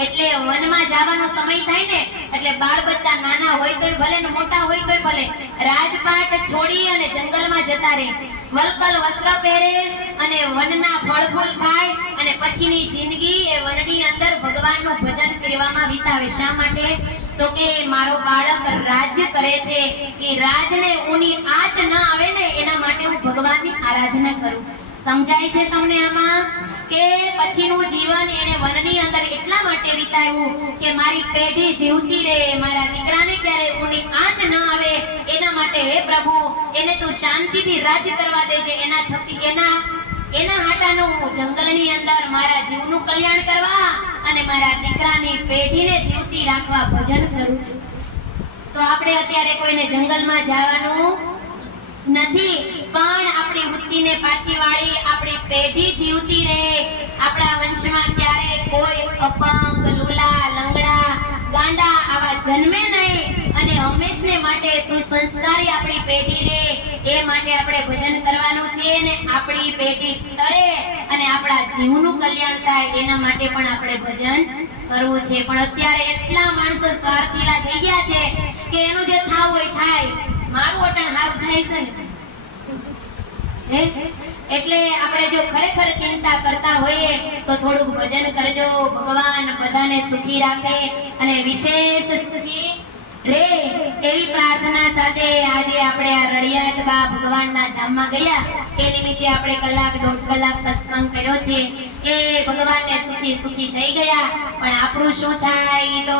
એટલે વનમાં જવાનો સમય થાય ને એટલે બાળ બચ્ચા નાના હોય તોય ભલે ને મોટા હોય તોય ભલે રાજપાટ છોડી અને જંગલમાં જતા રહે, વલકલ વસ્ત્ર પહેરે અને વનના ફળ ફૂલ ખાય અને પછીની જિંદગી એ વનની અંદર ભગવાનનું ભજન કરવામાં વિતાવે. શા માટે? તો કે મારો બાળક રાજ્ય કરે છે, એ રાજને ઊની આંચ ન આવે ને એના માટે હું ભગવાનની આરાધના કરું. સમજાય છે તમને આમાં? કે પછીનું જીવન એને વનની અંદર એટલા માટે વિતાવ્યું કે મારી પેઢી જીવતી રહે, મારા દીકરાને ક્યારે ઊની આંચ ન આવે એના માટે. હે પ્રભુ, એને તું શાંતિથી રાજ્ય કરવા દેજે, એના થકી એના હાટાનું હું જંગલની અંદર મારા જીવનું કલ્યાણ કરવા અને મારા દીકરાની પેઢીને જીવતી રાખવા ભજન કરું છું. તો આપણે અત્યારે કોઈને જંગલમાં જવાનું નથી, પણ આપણી વૃત્તિને પાછી વાળી આપણી પેઢી જીવતી રહે, આપણા વંશમાં ક્યારે કોઈ અપંગ, લુલા, લંગડા, ગાંડા આવા જન્મે નહીં અને હંમેશને માટે સુસંસ્કારી આપણી પેઢી રહે એ માટે આપણે ભજન કરવાનું છે ને આપણી પેઢી તરે અને આપણા જીવનું કલ્યાણ થાય એના માટે પણ આપણે ભજન કરવું છે. પણ અત્યારે એટલા માણસો સ્વાર્થીલા થઈ ગયા છે કે એનું જે થાવ હોય થાય, મારું વટણ હારું થાય છે ને. એટલે આપણે જો ખરેખર ચિંતા કરતા હોઈએ તો થોડુંક ભજન કરજો. ભગવાન બધાને સુખી રાખે અને વિશેષ સુખી રે એવી પ્રાર્થના સાથે આજે આપણે આ રડિયાત બા ભગવાનના ધામમાં ગયા એ નિમિત્તે આપણે કલાક દોઢ કલાક સત્સંગ કર્યો છે. એ ભગવાનને સુખી સુખી થઈ ગયા, પણ આપણું શું થાય તો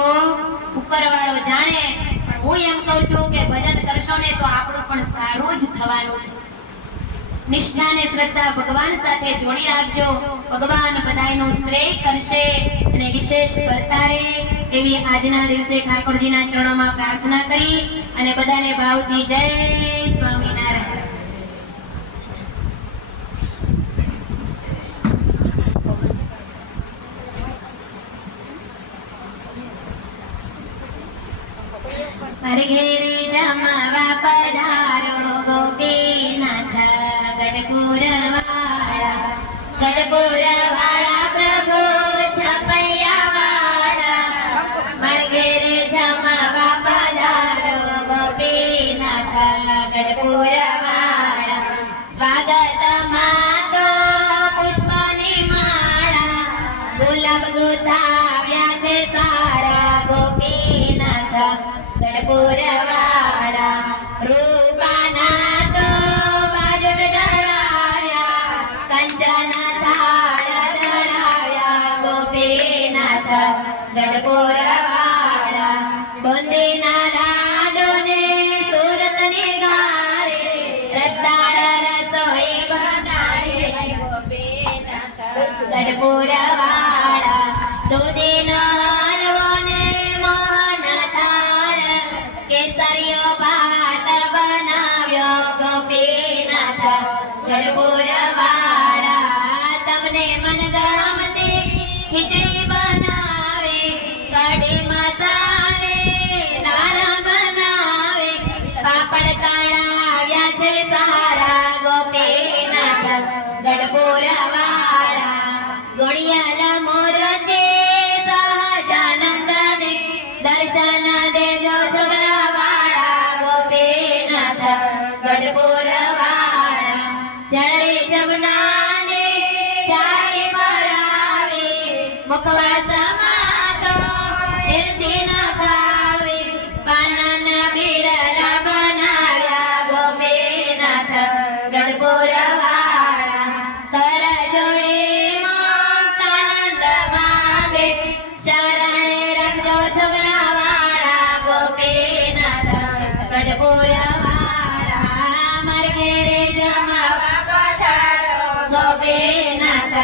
ઉપરવાળો જાણે. પણ હું એમ કહું છું કે ભજન કરશો ને તો આપણું પણ સારું જ થવાનું છે. નિષ્ઠા ને શ્રદ્ધા ભગવાન સાથે જોડી રાખજો, ભગવાન બધાયનું શ્રેય કરશે અને વિશેષ કરતા રહે એવી આજના દિવસે ઠાકોરજીના ચરણોમાં પ્રાર્થના કરી અને બધાને ભાવથી જય સ્વામિનારાયણ. મારે ઘેરે જમાવા પધારો ગોપીનાથ ગઢપુરવાળા પ્રભુ છપૈયાવાળા. મારે ઘેરે જમાવા પધારો ગોપીનાથ ગઢપુરવાળા. સ્વાગતમાં તો પુષ્પની માળા, ગુલાબ ગુથાવ્યા છે સારા ગોપીનાથ ગઢપુરવાળા. રૂપાના તો બાજટ ધરાવ્યા, કંચન થાળ ધરાવ્યા ગોપીનાથ ગઢપુરવાળા. બુંદીના લાડુને સુરતની ઘારે, રતાળ રસોઈ બનાવે ગોપીનાથ ગઢપુરવાળા. દૂધીનો હલવો ને મોહન થાળ, કેસરીયો ભાત બનાવ્યો ગોપીનાથ ગઢપુરવાળા. તમને મનગમતી ખીચડી બનાવે, કઢી મસાલે દાળ બનાવે, પાપડ તળાવ્યા છે સારા ગોપીનાથ ગઢપુરવાળા. ગોળિયાલા મૂર્તિ સહજાનંદને દર્શન દેજો છોકરાવાળા ગોપીનાથ ગઢપુરવાળા. જળે જમનાને ચાય ભરાવે, મુખવાસમાં તો એલચી ન ખાવે, પાનના બીડલા બનાવ્યા ગોપીનાથ ગઢપુરવાળા. કર જોડીમાં આનંદ માંગે, શરણે રખજો છોકરાવાળા ગોપીનાથ ગઢપુરવાળા. મારે ઘેરે જમાવા પધારો ગોપીનાથ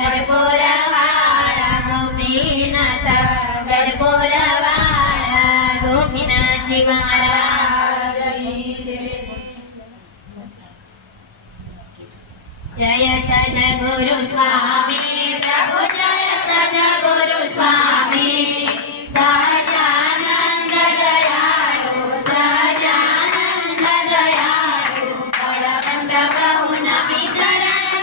ગઢપુરવાળા. ગોપીનાથ ગઢપુરવાળા. ગોપીનાથજી મહારાજની જય. જય સદગુરુ સ્વામી પ્રભુ, જય સદગુરુ સ્વામી. સહજાનંદ દયાળુ, સહજાનંદ દયાળુ, બળવંત બહુ નમી ચરણ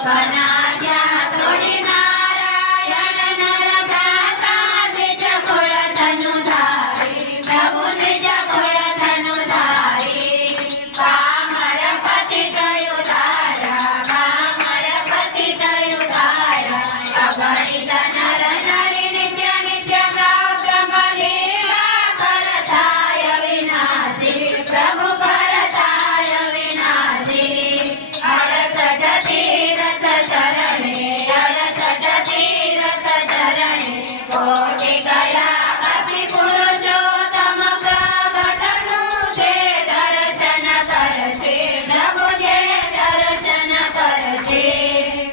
લોકોના ત્યાં તોડી નારાયણ નર ભ્રાતા નિજ કુળ ધનુ ધારી પ્રભુ નિજ કુળ ધનુ ધારી કામર પતિ થયું ધારા કામર પતિ થયું ધારા અગણિત નર નારી નિત્ય નિત્ય ગૌતમ લીલા કરતાય વિનાશી પ્રભુ કરતાય વિનાશી 68 તીર્થ ચરણે 68 તીર્થ ચરણે કોટી ગયા કાશી પુરુષોત્તમ પ્રગટનું જે દર્શન કરશે પ્રભુ જે દર્શન કરશે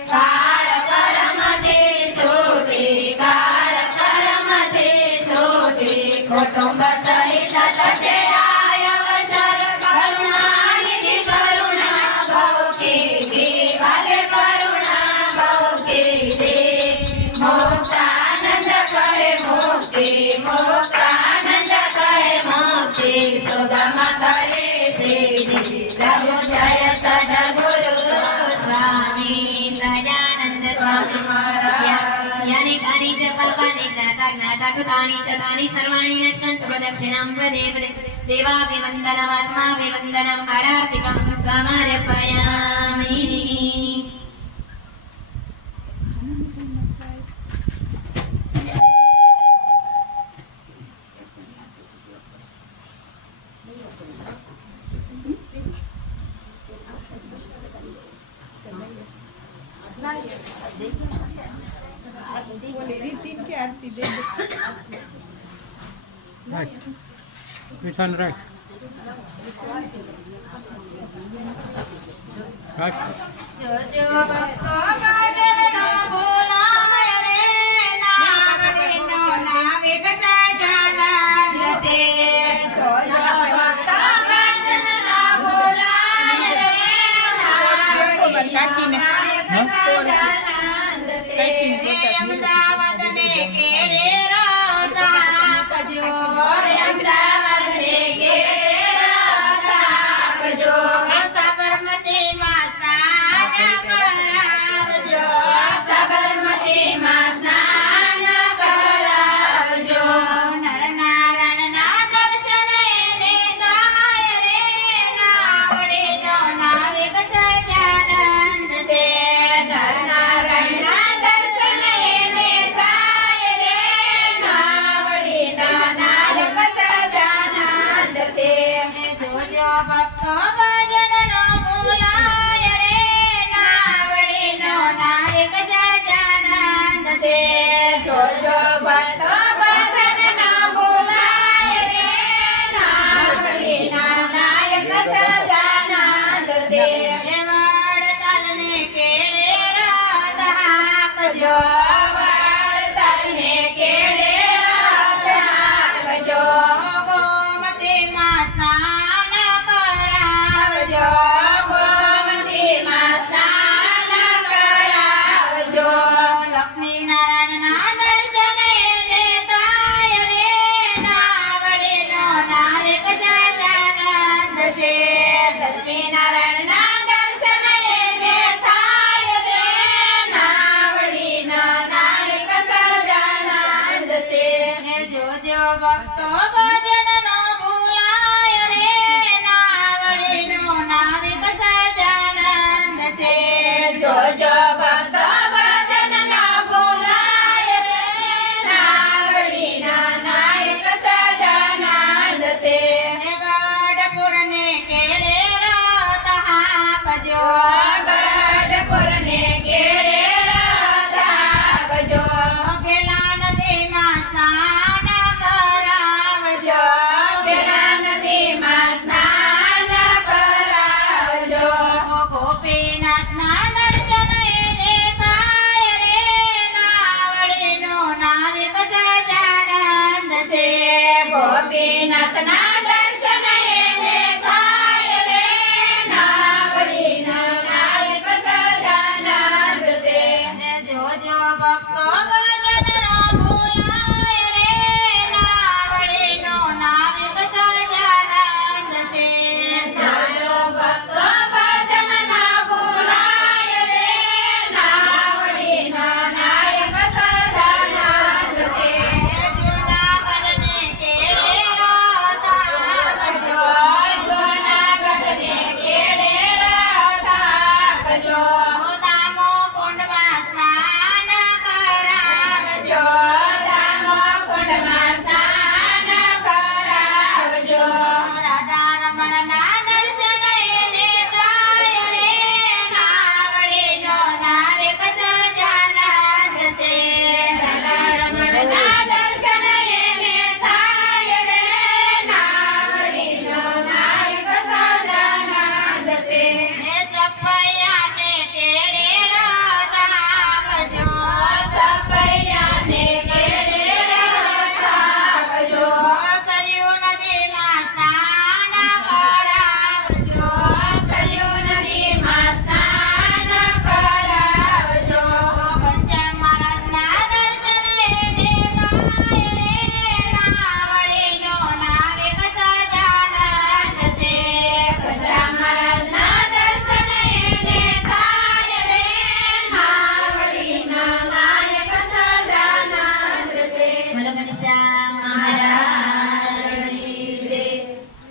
કાળ કર્મથી છૂટી કાળ કર્મથી છૂટી કુટુંબ સહિત થશે અવસર કરુણાનિધિ કરુણા ભૌકીજી વાલે કરુણા ભૌકીજી મુક્તાનંદ કરે મુક્તિ મુક્તાનંદ કરે મુક્તિ સુગમ કરે સિદ્ધિ પ્રભુ જય સદગુરુ સ્વામી સદાનંદ સ્વામી મહારાજ યાની કાની ચ પાપાની જ્ઞાતા જ્ઞાતા કૃતાની ચ તાની સર્વાણી નશ્યંતુ પ્રદક્ષિણાં પદે પદે સેવાભિવંદનમાત્માભિવંદનम् આરાર્તિકં સ્વામર્પયામિ રાખ મીઠાને રાખ રાખ જોજો ભક્તો ભજનનો બોલાય રે નામ વિનો નાવે સજાનંદ સે જોજો ભક્તો ભજનનો બોલાય રે નામ સજાનંદ સે અમદાવાદ ને કેડે રાતા કજો અમદાવાદ ને કેડે રાતા કજો સાબરમતી માં સ્નાન કરાવજો સાબરમતી માં સ્નાન કરાવજો નરનારાયણના દર્શન એને થાય રે નાવડીનો નાવિક સજાનંદ સે નરનારાયણના દર્શન એને થાય રે નાવડીનો નાવિક સજાનંદ સે જોજો ભક્તો ભજનનો બોલાય રે નાવડીનો નાયક સજાનંદ સે જોજો ભક્તો ભજનનો બોલાય રે નાવડીનો નાયક સજાનંદ સે વડતાલને કેળે રાત હાંકજો વડતાલને કેળે રાત હાંકજો ગોમતીમાં સ્નાન કરાવજો ગોમતીમાં સ્નાન કરાવજો લક્ષ્મી નારાયણના દર્શન એને થાય રે નાવડીનો નાયક સજાનંદ સે લક્ષ્મી નારાયણના દર્શન એને થાય રે નાવડીનો નાયક સજાનંદ સે જોજો ભક્તો ભજનનો બોલાય રે નાવડીનો નાવિક સજાનંદ સે જોજો ભક્તો ભજનનો બોલાય રે નાવડીનો નાયક સજાનંદ સે ગઢપુરને કેળે રાત હાંકજો ગઢપુરને કેળે રાત હાંકજો ગેલા નદીમાં સ્નાન કરાવજો સફૈયાને તેડે રાખજો. સપૈયાને કેડે રાખજો. સરયુ નદીમાં સ્નાન કરાવજો. સરયુ નદીમાં સ્નાન કરાવજો. ઘનશ્યામ મહારાજના દર્શન એને થાય રે. નાવડીનો નાવિક સજાનંદ છે. ઘનશ્યામ મહારાજના દર્શન એને થાય રે. નાવડીના નાયક સજાનંદ છે. બોલો ઘનશ્યામ મહારાજની જય.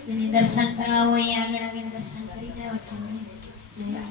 જેને દર્શન કરવા હોય એ આગળ આવીને દર્શન કરી જાઓ. જય.